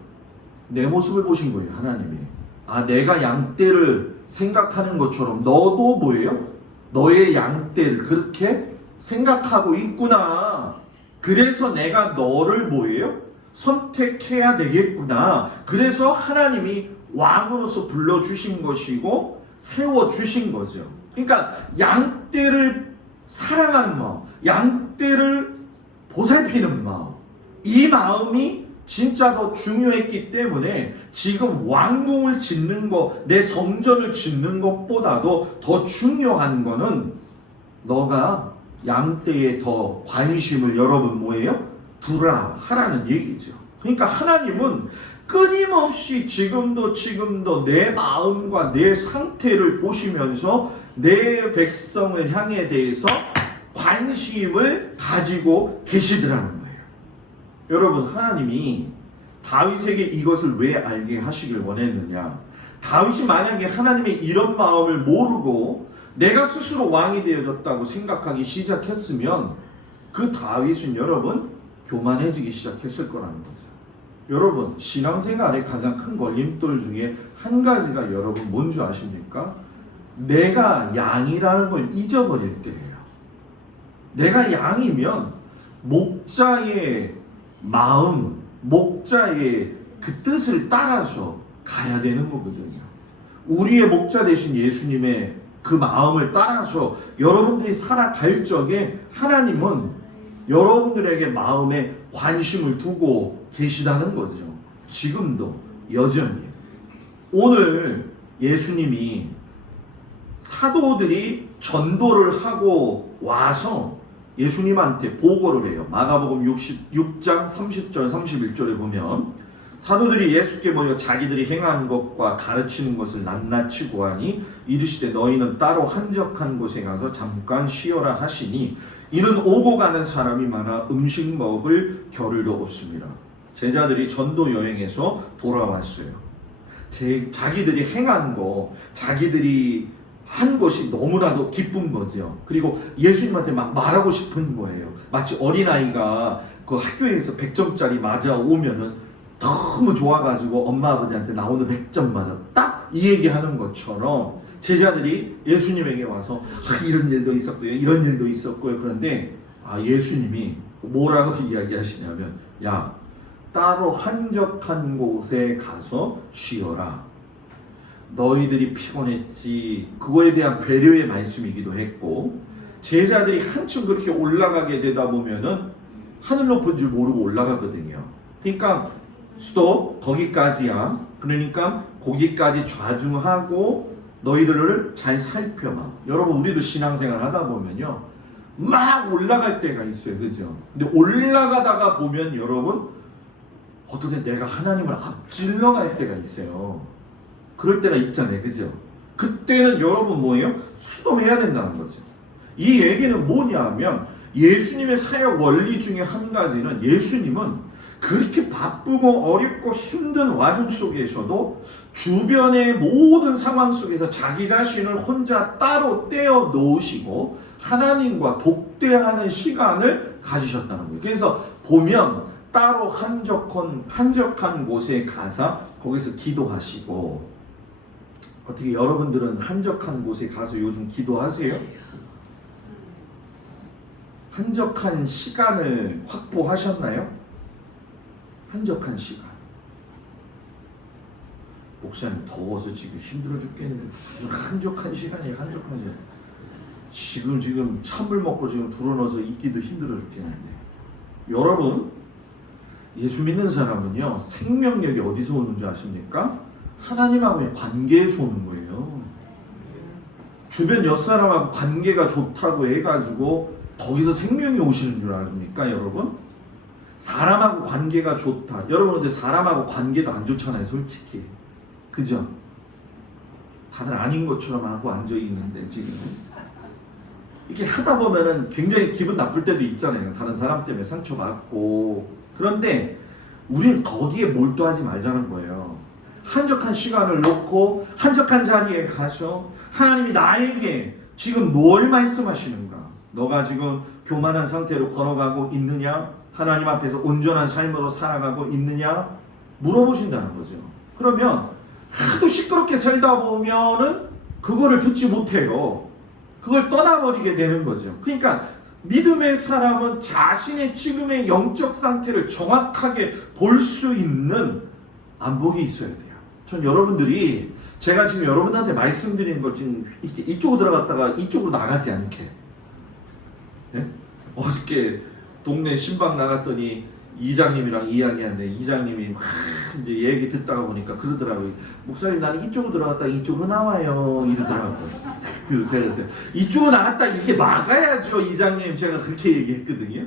내 모습을 보신 거예요, 하나님이. 아, 내가 양떼를 생각하는 것처럼 너도 뭐예요? 너의 양떼를 그렇게 생각하고 있구나. 그래서 내가 너를 뭐예요? 선택해야 되겠구나. 그래서 하나님이 왕으로서 불러주신 것이고 세워주신 거죠. 그러니까 양떼를 사랑하는 마음, 양떼를 보살피는 마음, 이 마음이 진짜 더 중요했기 때문에 지금 왕궁을 짓는 것, 내 성전을 짓는 것보다도 더 중요한 거는 너가 양떼에 더 관심을 여러분 뭐예요? 두라 하라는 얘기죠. 그러니까 하나님은 끊임없이 지금도 내 마음과 내 상태를 보시면서 내 백성을 향해 대해서 관심을 가지고 계시더라는 거예요. 여러분, 하나님이 다윗에게 이것을 왜 알게 하시길 원했느냐? 다윗이 만약에 하나님의 이런 마음을 모르고 내가 스스로 왕이 되어졌다고 생각하기 시작했으면 그 다윗은 여러분 교만해지기 시작했을 거라는 거죠. 여러분, 신앙생활의 가장 큰 걸림돌 중에 한 가지가 여러분 뭔지 아십니까? 내가 양이라는 걸 잊어버릴 때예요. 내가 양이면 목자의 마음, 목자의 그 뜻을 따라서 가야 되는 거거든요. 우리의 목자 되신 예수님의 그 마음을 따라서 여러분들이 살아갈 적에 하나님은 여러분들에게 마음에 관심을 두고 계시다는 거죠. 지금도 여전히. 오늘 예수님이 사도들이 전도를 하고 와서 예수님한테 보고를 해요. 마가복음 66장 30절 31절에 보면 사도들이 예수께 모여 자기들이 행한 것과 가르치는 것을 낱낱이 고하니 이르시되 너희는 따로 한적한 곳에 가서 잠깐 쉬어라 하시니 이는 오고 가는 사람이 많아 음식 먹을 겨를도 없습니다. 제자들이 전도 여행에서 돌아왔어요. 자기들이 행한 거, 자기들이 한 것이 너무나도 기쁜 거죠. 그리고 예수님한테 막 말하고 싶은 거예요. 마치 어린아이가 그 학교에서 100점짜리 맞아 오면은 너무 좋아가지고 엄마 아버지한테 나 오늘 100점 맞았다 이 얘기하는 것처럼 제자들이 예수님에게 와서 이런 일도 있었고요, 이런 일도 있었고요. 그런데 예수님이 뭐라고 이야기하시냐면 야, 따로 한적한 곳에 가서 쉬어라. 너희들이 피곤했지. 그거에 대한 배려의 말씀이기도 했고, 제자들이 한층 그렇게 올라가게 되다 보면은 하늘 높은 줄 모르고 올라가거든요. 그러니까 스톱, 거기까지야. 그러니까 거기까지 좌중하고 너희들을 잘 살펴봐. 여러분, 우리도 신앙생활 하다 보면요 막 올라갈 때가 있어요, 그죠? 근데 올라가다가 보면 여러분 어떻게 내가 하나님을 앞질러 갈 때가 있어요. 그럴 때가 있잖아요, 그죠? 그때는 여러분 뭐예요? 수동해야 된다는 거죠. 이 얘기는 뭐냐면 예수님의 사역 원리 중에 한 가지는 예수님은 그렇게 바쁘고 어렵고 힘든 와중 속에서도 주변의 모든 상황 속에서 자기 자신을 혼자 따로 떼어 놓으시고 하나님과 독대하는 시간을 가지셨다는 거예요. 그래서 보면 따로 한적한 곳에 가서 거기서 기도하시고, 어떻게 여러분들은 한적한 곳에 가서 요즘 기도하세요? 한적한 시간을 확보하셨나요? 한적한 시간. 목사님 더워서 지금 힘들어 죽겠는데 무슨 한적한 시간이에요. 한적한 시간. 지금 찬물 먹고 지금 불어넣어서 있기도 힘들어 죽겠는데. 여러분, 예수 믿는 사람은요, 생명력이 어디서 오는 줄 아십니까? 하나님하고의 관계에서 오는 거예요. 주변 옆사람하고 관계가 좋다고 해가지고 거기서 생명이 오시는 줄 아십니까, 여러분? 사람하고 관계가 좋다. 여러분, 근데 사람하고 관계도 안 좋잖아요, 솔직히. 그죠? 다들 아닌 것처럼 하고 앉아있는데 지금 이렇게 하다 보면은 굉장히 기분 나쁠 때도 있잖아요. 다른 사람 때문에 상처받고. 그런데 우리는 거기에 몰두하지 말자는 거예요. 한적한 시간을 놓고 한적한 자리에 가서 하나님이 나에게 지금 뭘 말씀하시는가? 너가 지금 교만한 상태로 걸어가고 있느냐? 하나님 앞에서 온전한 삶으로 살아가고 있느냐? 물어보신다는 거죠. 그러면 하도 시끄럽게 살다 보면은 그거를 듣지 못해요. 그걸 떠나버리게 되는 거죠. 그러니까 믿음의 사람은 자신의 지금의 영적 상태를 정확하게 볼 수 있는 안목이 있어야 돼요. 전 여러분들이 제가 지금 여러분한테 말씀드리는 걸 지금 이렇게 이쪽으로 들어갔다가 이쪽으로 나가지 않게. 네? 어저께 동네 신방 나갔더니 이장님이랑 이야기하는데 이장님이 막 이제 얘기 듣다가 보니까 그러더라고요. 목사님 나는 이쪽으로 들어갔다 이쪽으로 나와요 이러더라고요. 그래서 제가 그랬어요. 이쪽으로 나갔다 이렇게 막아야죠 이장님. 제가 그렇게 얘기했거든요.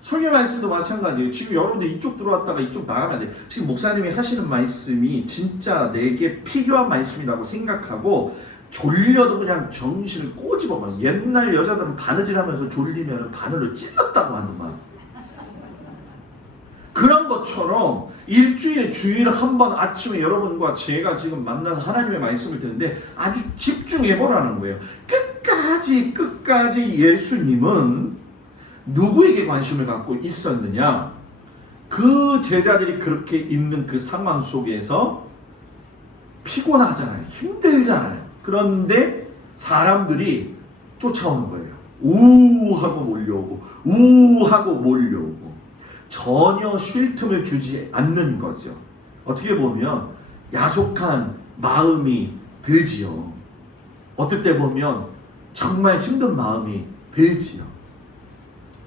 설교 말씀도 마찬가지예요. 지금 여러분들 이쪽 들어왔다가 이쪽 나가면 안 돼요. 지금 목사님이 하시는 말씀이 진짜 내게 필요한 말씀이라고 생각하고 졸려도 그냥 정신을 꼬집어봐. 옛날 여자들은 바느질하면서 졸리면 바늘로 찔렀다고 하는 말. 그런 것처럼 일주일에 주일 한 번 아침에 여러분과 제가 지금 만나서 하나님의 말씀을 듣는데 아주 집중해보라는 거예요. 끝까지 예수님은 누구에게 관심을 갖고 있었느냐? 그 제자들이 그렇게 있는 그 상황 속에서 피곤하잖아요. 힘들잖아요. 그런데 사람들이 쫓아오는 거예요. 우하고 몰려오고 우하고 몰려오고 전혀 쉴 틈을 주지 않는 거죠. 어떻게 보면 야속한 마음이 들지요. 어떨 때 보면 정말 힘든 마음이 들지요.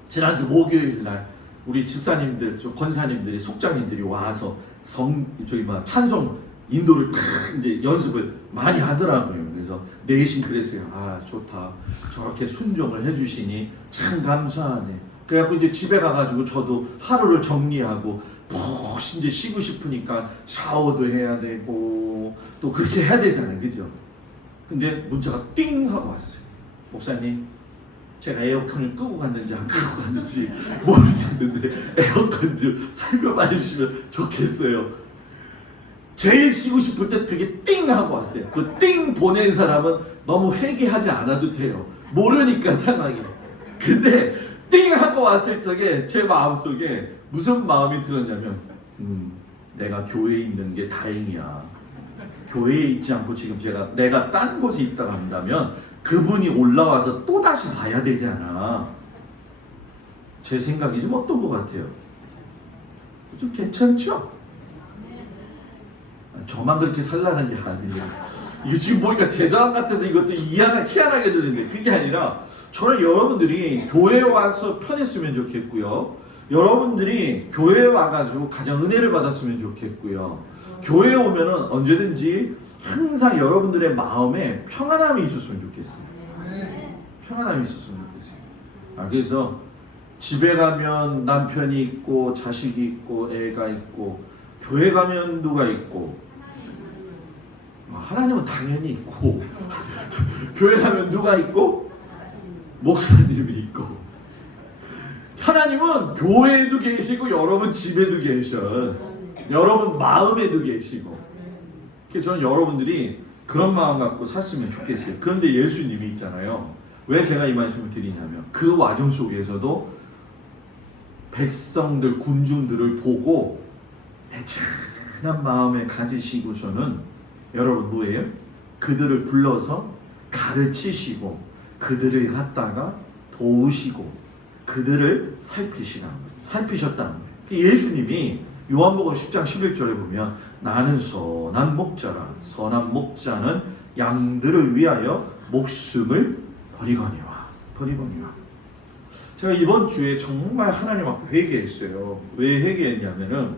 지난주 목요일 날 우리 집사님들, 권사님들이, 속장님들이 와서 찬송 인도를 탁 이제 연습을 많이 하더라고요. 그래서 내심 그랬어요. 아 좋다. 저렇게 순종을 해주시니 참 감사하네. 그래갖고 이제 집에 가가지고 저도 하루를 정리하고 푹 이제 쉬고 싶으니까 샤워도 해야 되고 또 그렇게 해야 되잖아요. 그죠? 근데 문자가 띵 하고 왔어요. 목사님, 제가 에어컨을 끄고 갔는지 안 끄고 갔는지 모르겠는데 에어컨 좀 살펴봐 주시면 좋겠어요. 제일 쉬고 싶을 때 그게 띵 하고 왔어요. 그 띵 보낸 사람은 너무 회개하지 않아도 돼요. 모르니까 상황이. 근데 띵 하고 왔을 적에 제 마음속에 무슨 마음이 들었냐면 내가 교회에 있는 게 다행이야. 교회에 있지 않고 지금 내가 딴 곳에 있다가 한다면 그분이 올라와서 또 다시 봐야 되잖아. 제 생각이 좀 어떤 것 같아요? 좀 괜찮죠? 저만 그렇게 살라는 게 아니에요. 이거 지금 보니까 제자왕 같아서 이것도 희한하게 들리는데 그게 아니라 저는 여러분들이 교회에 와서 편했으면 좋겠고요. 여러분들이 교회에 와가지고 가장 은혜를 받았으면 좋겠고요. 교회에 오면은 언제든지 항상 여러분들의 마음에 평안함이 있었으면 좋겠어요. 평안함이 있었으면 좋겠어요. 그래서 집에 가면 남편이 있고 자식이 있고 애가 있고 교회 가면 누가 있고 하나님은 당연히 있고 교회 가면 누가 있고 목사님이 있고 하나님은 교회에도 계시고 여러분 집에도 계셔. 여러분 마음에도 계시고. 그래서 저는 여러분들이 그런 마음 갖고 샀으면 좋겠어요. 그런데 예수님이 있잖아요. 왜 제가 이 말씀을 드리냐면 그 와중 속에서도 백성들, 군중들을 보고 애잔한 마음에 가지시고서는 여러분 뭐예요? 그들을 불러서 가르치시고 그들을 갖다가 도우시고 그들을 살피셨다는 거예요. 예수님이 요한복음 10장 11절에 보면 나는 선한 목자라. 선한 목자는 양들을 위하여 목숨을 버리거니와. 제가 이번 주에 정말 하나님 앞에 회개했어요. 왜 회개했냐면은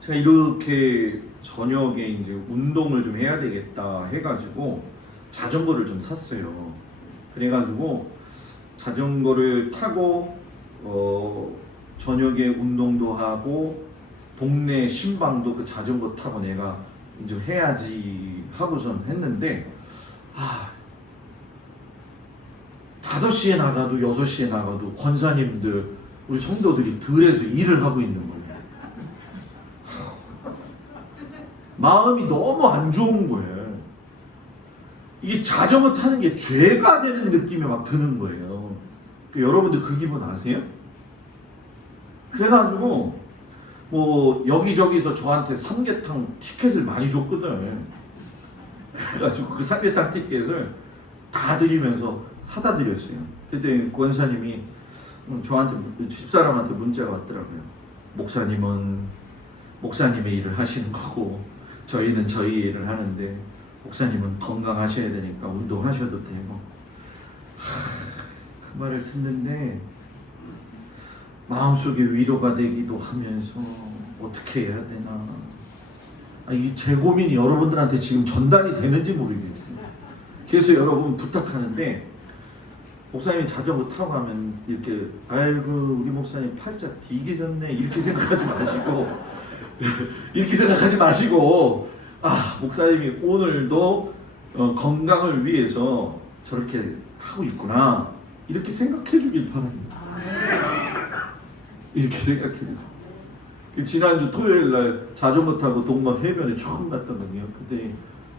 제가 이렇게 저녁에 이제 운동을 좀 해야 되겠다 해가지고 자전거를 좀 샀어요. 그래가지고 자전거를 타고 저녁에 운동도 하고 동네 신방도 그 자전거 타고 내가 이제 해야지 하고선 했는데 5시에 나가도 6시에 나가도 권사님들 우리 성도들이 들에서 일을 하고 있는 거예요. 마음이 너무 안 좋은 거예요. 이게 자전거 타는 게 죄가 되는 느낌이 막 드는 거예요. 여러분들 그 기분 아세요? 그래가지고 뭐 여기저기서 저한테 삼계탕 티켓을 많이 줬거든. 그래가지고 그 삼계탕 티켓을 다 드리면서 사다 드렸어요. 그때 권사님이 저한테 집사람한테 문자가 왔더라고요. 목사님은 목사님의 일을 하시는 거고 저희는 저희 일을 하는데 목사님은 건강하셔야 되니까 운동하셔도 되고. 그 말을 듣는데 마음속에 위로가 되기도 하면서 어떻게 해야 되나. 이 제 고민이 여러분들한테 지금 전달이 되는지 모르겠어요. 그래서 여러분 부탁하는데 목사님이 자전거 타고 가면 이렇게 아이고 우리 목사님 팔자 되게 좋네 이렇게 생각하지 마시고 이렇게 생각하지 마시고 목사님이 오늘도 건강을 위해서 저렇게 하고 있구나 이렇게 생각해 주길 바랍니다. 이렇게 생각해 주세요. 지난주 토요일날 자전거 타고 동막 해변에 처음 갔거든요. 그때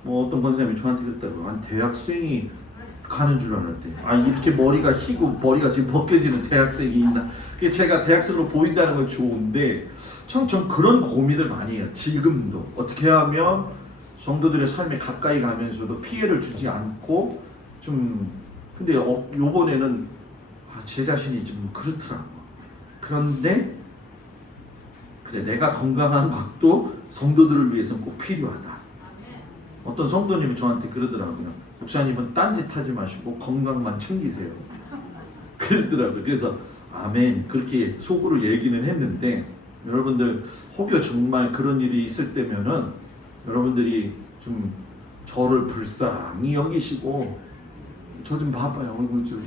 뭐 어떤 권사님이 저한테 그랬다고. 대학생이 가는 줄 알았대. 이렇게 머리가 희고 머리가 지금 벗겨지는 대학생이 있나. 제가 대학생으로 보인다는 건 좋은데 전 그런 고민을 많이 해요. 지금도 어떻게 하면 성도들의 삶에 가까이 가면서도 피해를 주지 않고 좀. 근데 요번에는 제 자신이 좀 그렇더라고. 그런데 그래 내가 건강한 것도 성도들을 위해서는 꼭 필요하다. 어떤 성도님이 저한테 그러더라고요. 목사님은 딴짓 하지 마시고 건강만 챙기세요. 그러더라고요. 그래서 아멘 그렇게 속으로 얘기는 했는데 여러분들 혹여 정말 그런 일이 있을 때면은 여러분들이 좀 저를 불쌍히 여기시고 저 좀 봐봐요. 얼굴 좀.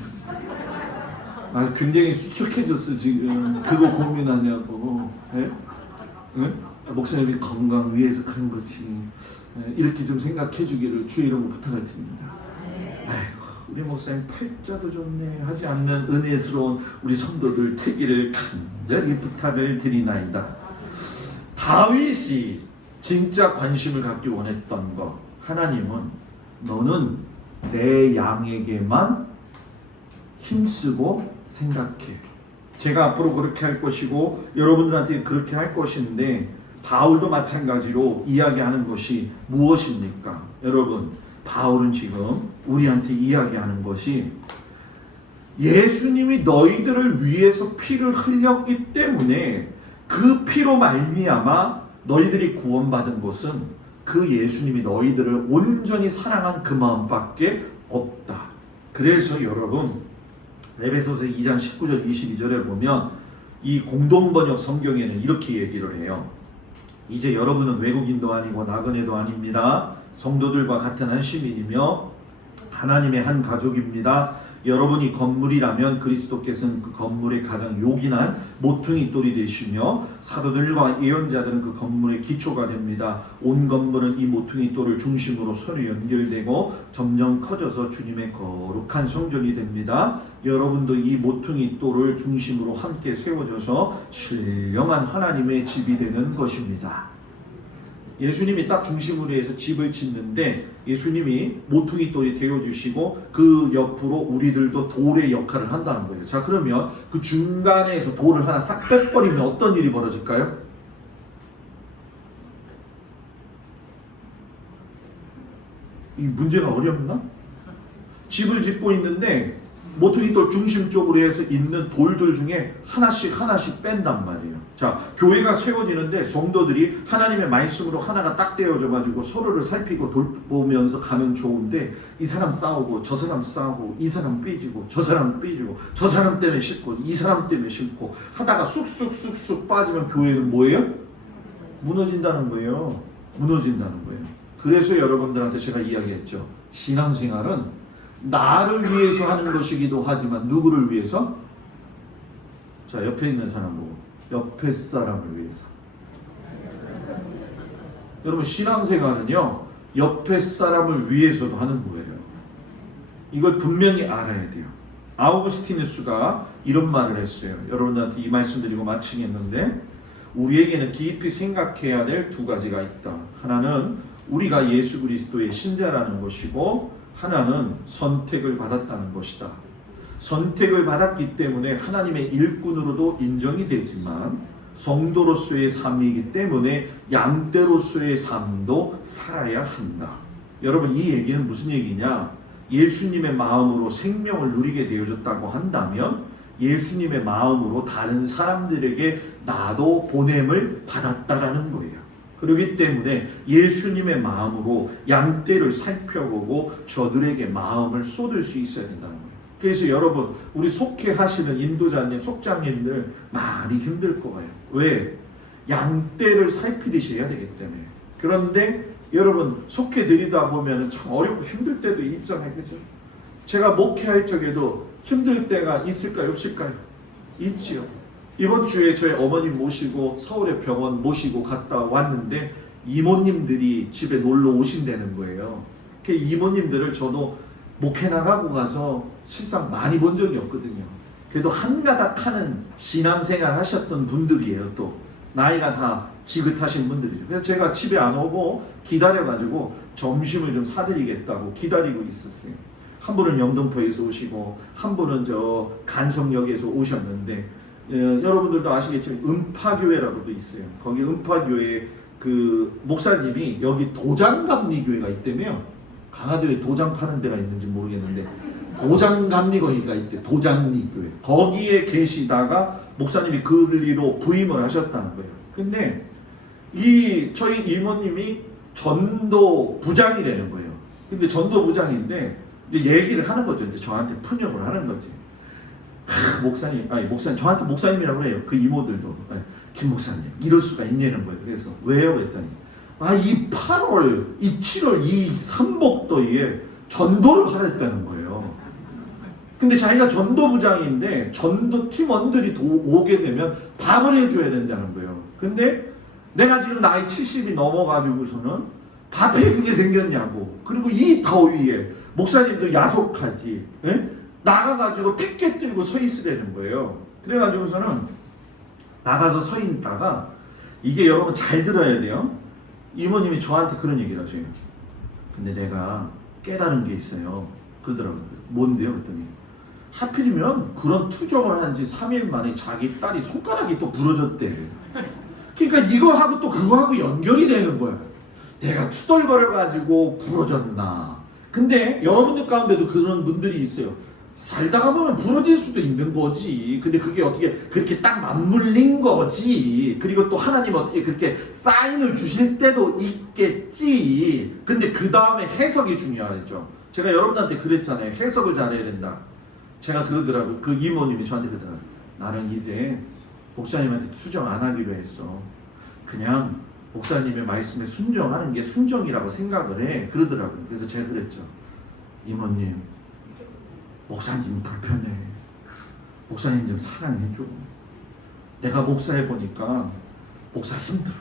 굉장히 수척해졌어 지금. 그거 고민하냐고. 네? 네? 목사님이 건강 위해서 그런 것이 이렇게 좀 생각해 주기를 주의 이름으로 부탁을 드립니다. 아이고 우리 목사님 팔자도 좋네 하지 않는 은혜스러운 우리 성도들 되기를 간절히 부탁을 드리나이다. 다윗이 진짜 관심을 갖기 원했던 것, 하나님은 너는 내 양에게만 힘쓰고 생각해. 제가 앞으로 그렇게 할 것이고 여러분들한테 그렇게 할 것인데 바울도 마찬가지로 이야기하는 것이 무엇입니까? 여러분, 바울은 지금 우리한테 이야기하는 것이 예수님이 너희들을 위해서 피를 흘렸기 때문에 그 피로 말미암아 너희들이 구원받은 것은 그 예수님이 너희들을 온전히 사랑한 그 마음밖에 없다. 그래서 여러분 에베소서 2장 19절 22절에 보면 이 공동번역 성경에는 이렇게 얘기를 해요. 이제 여러분은 외국인도 아니고 나그네도 아닙니다. 성도들과 같은 한 시민이며 하나님의 한 가족입니다. 여러분이 건물이라면 그리스도께서는 그 건물의 가장 요긴한 모퉁이 돌이 되시며 사도들과 예언자들은 그 건물의 기초가 됩니다. 온 건물은 이 모퉁이 돌을 중심으로 서로 연결되고 점점 커져서 주님의 거룩한 성전이 됩니다. 여러분도 이 모퉁이 돌을 중심으로 함께 세워져서 신령한 하나님의 집이 되는 것입니다. 예수님이 딱 중심으로 해서 집을 짓는데 예수님이 모퉁이 돌이 되어주시고 그 옆으로 우리들도 돌의 역할을 한다는 거예요. 자, 그러면 그 중간에서 돌을 하나 싹 빼버리면 어떤 일이 벌어질까요? 이 문제가 어렵나? 집을 짓고 있는데 모퉁이돌 중심 쪽으로 해서 있는 돌들 중에 하나씩 뺀단 말이에요. 자, 교회가 세워지는데 성도들이 하나님의 말씀으로 하나가 딱 되어져 가지고 서로를 살피고 돌보면서 가면 좋은데, 이 사람 싸우고 저 사람 싸우고 이 사람 삐지고 저 사람 삐지고 저 사람 때문에 싫고 이 사람 때문에 싫고 하다가 쑥쑥 빠지면 교회는 뭐예요? 무너진다는 거예요. 무너진다는 거예요. 그래서 여러분들한테 제가 이야기했죠. 신앙생활은 나를 위해서 하는 것이기도 하지만 누구를 위해서? 자, 옆에 있는 사람 보고 옆에 사람을 위해서. 여러분, 신앙생활은요 옆에 사람을 위해서도 하는 거예요. 이걸 분명히 알아야 돼요. 아우구스티누스가 이런 말을 했어요. 여러분들한테 이 말씀 드리고 마치겠는데, 우리에게는 깊이 생각해야 될 두 가지가 있다. 하나는 우리가 예수 그리스도의 신자라는 것이고, 하나는 선택을 받았다는 것이다. 선택을 받았기 때문에 하나님의 일꾼으로도 인정이 되지만 성도로서의 삶이기 때문에 양떼로서의 삶도 살아야 한다. 여러분, 이 얘기는 무슨 얘기냐? 예수님의 마음으로 생명을 누리게 되어졌다고 한다면 예수님의 마음으로 다른 사람들에게 나도 보냄을 받았다라는 거예요. 그렇기 때문에 예수님의 마음으로 양떼를 살펴보고 저들에게 마음을 쏟을 수 있어야 된다는 거예요. 그래서 여러분, 우리 속회하시는 인도자님, 속장님들 많이 힘들 거예요. 왜? 양떼를 살피듯이 해야 되기 때문에. 그런데 여러분, 속회 드리다 보면 참 어렵고 힘들 때도 있잖아요. 그죠? 제가 목회할 적에도 힘들 때가 있을까요? 없을까요? 있지요. 이번 주에 저희 어머님 모시고 서울의 병원 모시고 갔다 왔는데 이모님들이 집에 놀러 오신다는 거예요. 그 이모님들을 저도 목회 나가고 가서 실상 많이 본 적이 없거든요. 그래도 한가닥 하는 신앙생활 하셨던 분들이에요. 또 나이가 다 지긋하신 분들이죠. 그래서 제가 집에 안 오고 기다려가지고 점심을 좀 사드리겠다고 기다리고 있었어요. 한 분은 영등포에서 오시고 한 분은 저 간성역에서 오셨는데, 여러분들도 아시겠지만 음파교회라고도 있어요. 거기 음파교회 그 목사님이 여기 도장감리교회가 있다며, 강화도에 도장 파는 데가 있는지 모르겠는데 도장감리교회가 있대. 도장리교회. 거기에 계시다가 목사님이 그리로 부임을 하셨다는 거예요. 근데 이 저희 이모님이 전도 부장이라는 거예요. 근데 전도 부장인데 이제 얘기를 하는 거죠. 이제 저한테 푸념을 하는 거지. 목사님, 저한테 목사님이라고 해요. 그 이모들도. 김 목사님, 이럴 수가 있냐는 거예요. 그래서 왜요? 그랬더니 이 8월, 이 7월, 이 삼복도에 전도를 하랬다는 거예요. 근데 자기가 전도부장인데 전도 팀원들이 오게 되면 밥을 해줘야 된다는 거예요. 근데 내가 지금 나이 70이 넘어가지고서는 밥 해주게 생겼냐고. 그리고 이 더위에 목사님도 야속하지. 에? 나가가지고 피켓 들고 서 있으라는 거예요. 그래가지고서는 나가서 서 있다가, 이게 여러분 잘 들어야 돼요. 이모님이 저한테 그런 얘기를 하세요. 근데 내가 깨달은 게 있어요. 그러더라고요. 뭔데요? 그랬더니 하필이면 그런 투정을 한 지 3일 만에 자기 딸이 손가락이 또 부러졌대. 그러니까 이거하고 또 그거하고 연결이 되는 거야. 내가 투덜거려가지고 부러졌나. 근데 여러분들 가운데도 그런 분들이 있어요. 살다가 보면 부러질 수도 있는 거지. 근데 그게 어떻게 그렇게 딱 맞물린 거지. 그리고 또 하나님 어떻게 그렇게 사인을 주실 때도 있겠지. 근데 그 다음에 해석이 중요하죠. 제가 여러분한테 그랬잖아요. 해석을 잘해야 된다. 제가 그러더라고요. 그 이모님이 저한테 그러더라고요. 나는 이제 목사님한테 수정 안 하기로 했어. 그냥 목사님의 말씀에 순종하는 게 순종이라고 생각을 해. 그러더라고요. 그래서 제가 그랬죠. 이모님, 목사님 불편해. 목사님 좀 사랑해줘. 내가 목사해보니까 목사 힘들어.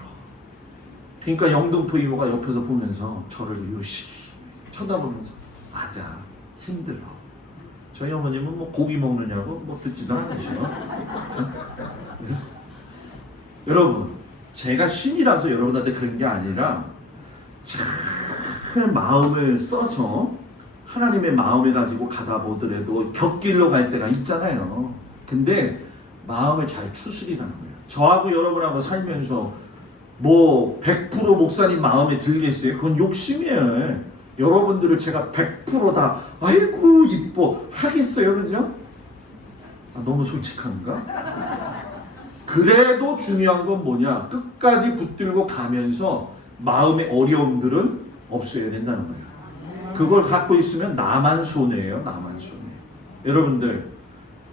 그러니까 영등포 이모가 옆에서 보면서 저를 유심히 쳐다보면서 맞아, 힘들어. 저희 어머님은 뭐 고기 먹느냐고 뭐 듣지도 않으셔. 여러분, 제가 신이라서 여러분한테 그런 게 아니라 잘 마음을 써서 하나님의 마음을 가지고 가다 보더라도 곁길로 갈 때가 있잖아요. 근데 마음을 잘 추스리라는 거예요. 저하고 여러분하고 살면서 뭐 100% 목사님 마음에 들겠어요? 그건 욕심이에요. 여러분들을 제가 100%다 아이고 이뻐 하겠어요, 그죠? 너무 솔직한가? 그래도 중요한 건 뭐냐? 끝까지 붙들고 가면서 마음의 어려움들은 없어야 된다는 거예요. 그걸 갖고 있으면 나만 손해예요. 나만 손해. 여러분들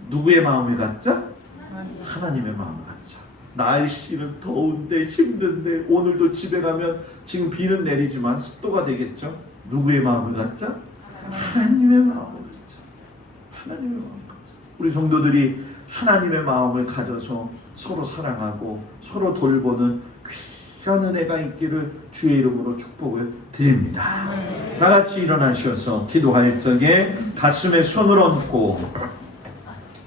누구의 마음을 갖자? 하나님의 마음을 갖자. 날씨는 더운데 힘든데 오늘도 집에 가면 지금 비는 내리지만 습도가 되겠죠? 누구의 마음을 갖자? 하나님의 마음을 갖자. 하나님의 마음을 갖자. 우리 성도들이 하나님의 마음을 가져서 서로 사랑하고 서로 돌보는 귀한 은혜가 있기를 주의 이름으로 축복을 드립니다. 다 같이 일어나셔서 기도할 적에 가슴에 손을 얹고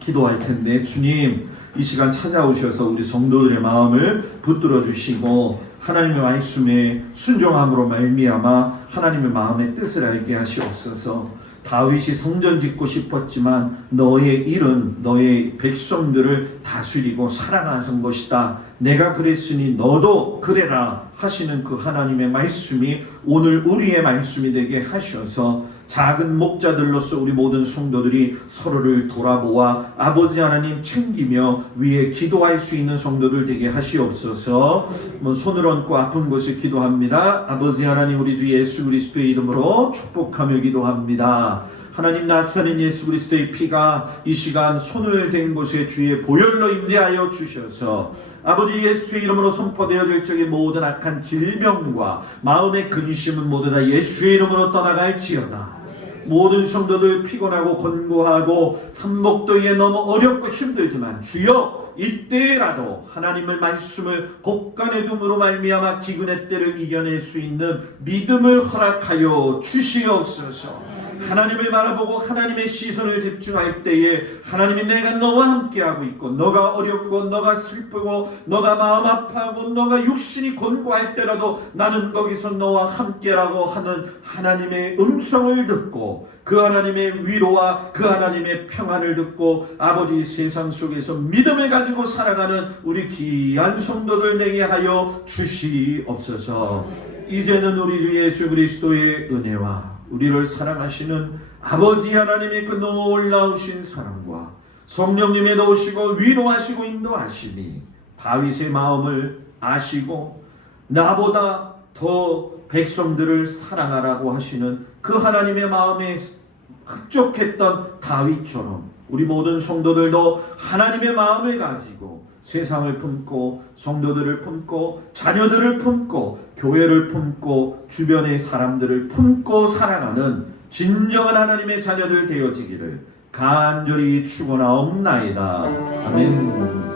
기도할 텐데, 주님 이 시간 찾아오셔서 우리 성도들의 마음을 붙들어 주시고 하나님의 말씀에 순종함으로 말미암아 하나님의 마음의 뜻을 알게 하시옵소서. 다윗이 성전 짓고 싶었지만 너의 일은 너의 백성들을 다스리고 사랑하는 것이다. 내가 그랬으니 너도 그래라 하시는 그 하나님의 말씀이 오늘 우리의 말씀이 되게 하셔서 작은 목자들로서 우리 모든 성도들이 서로를 돌아보아 아버지 하나님 챙기며 위에 기도할 수 있는 성도들 되게 하시옵소서. 손을 얹고 아픈 곳에 기도합니다. 아버지 하나님, 우리 주 예수 그리스도의 이름으로 축복하며 기도합니다. 하나님, 나사렛 예수 그리스도의 피가 이 시간 손을 댄 곳에 주의 보혈로 임재하여 주셔서 아버지 예수의 이름으로 선포되어질 적의 모든 악한 질병과 마음의 근심은 모두 다 예수의 이름으로 떠나갈지어다. 모든 성도들 피곤하고 권고하고 삼복도에 너무 어렵고 힘들지만 주여 이때라도 하나님의 말씀을 곳간에 둠으로 말미암아 기근의 때를 이겨낼 수 있는 믿음을 허락하여 주시옵소서. 하나님을 바라보고 하나님의 시선을 집중할 때에 하나님이 내가 너와 함께하고 있고 너가 어렵고 너가 슬프고 너가 마음 아파하고 너가 육신이 곤고할 때라도 나는 거기서 너와 함께라고 하는 하나님의 음성을 듣고 그 하나님의 위로와 그 하나님의 평안을 듣고 아버지 세상 속에서 믿음을 가지고 살아가는 우리 귀한 성도들 되게 하여 주시옵소서. 이제는 우리 주 예수 그리스도의 은혜와 우리를 사랑하시는 아버지 하나님의 그 놀라우신 사랑과 성령님의 도우시고 위로하시고 인도하시니 다윗의 마음을 아시고 나보다 더 백성들을 사랑하라고 하시는 그 하나님의 마음에 흡족했던 다윗처럼 우리 모든 성도들도 하나님의 마음을 가지고 세상을 품고 성도들을 품고 자녀들을 품고 교회를 품고 주변의 사람들을 품고 살아가는 진정한 하나님의 자녀들 되어지기를 간절히 축원하옵나이다. 아멘.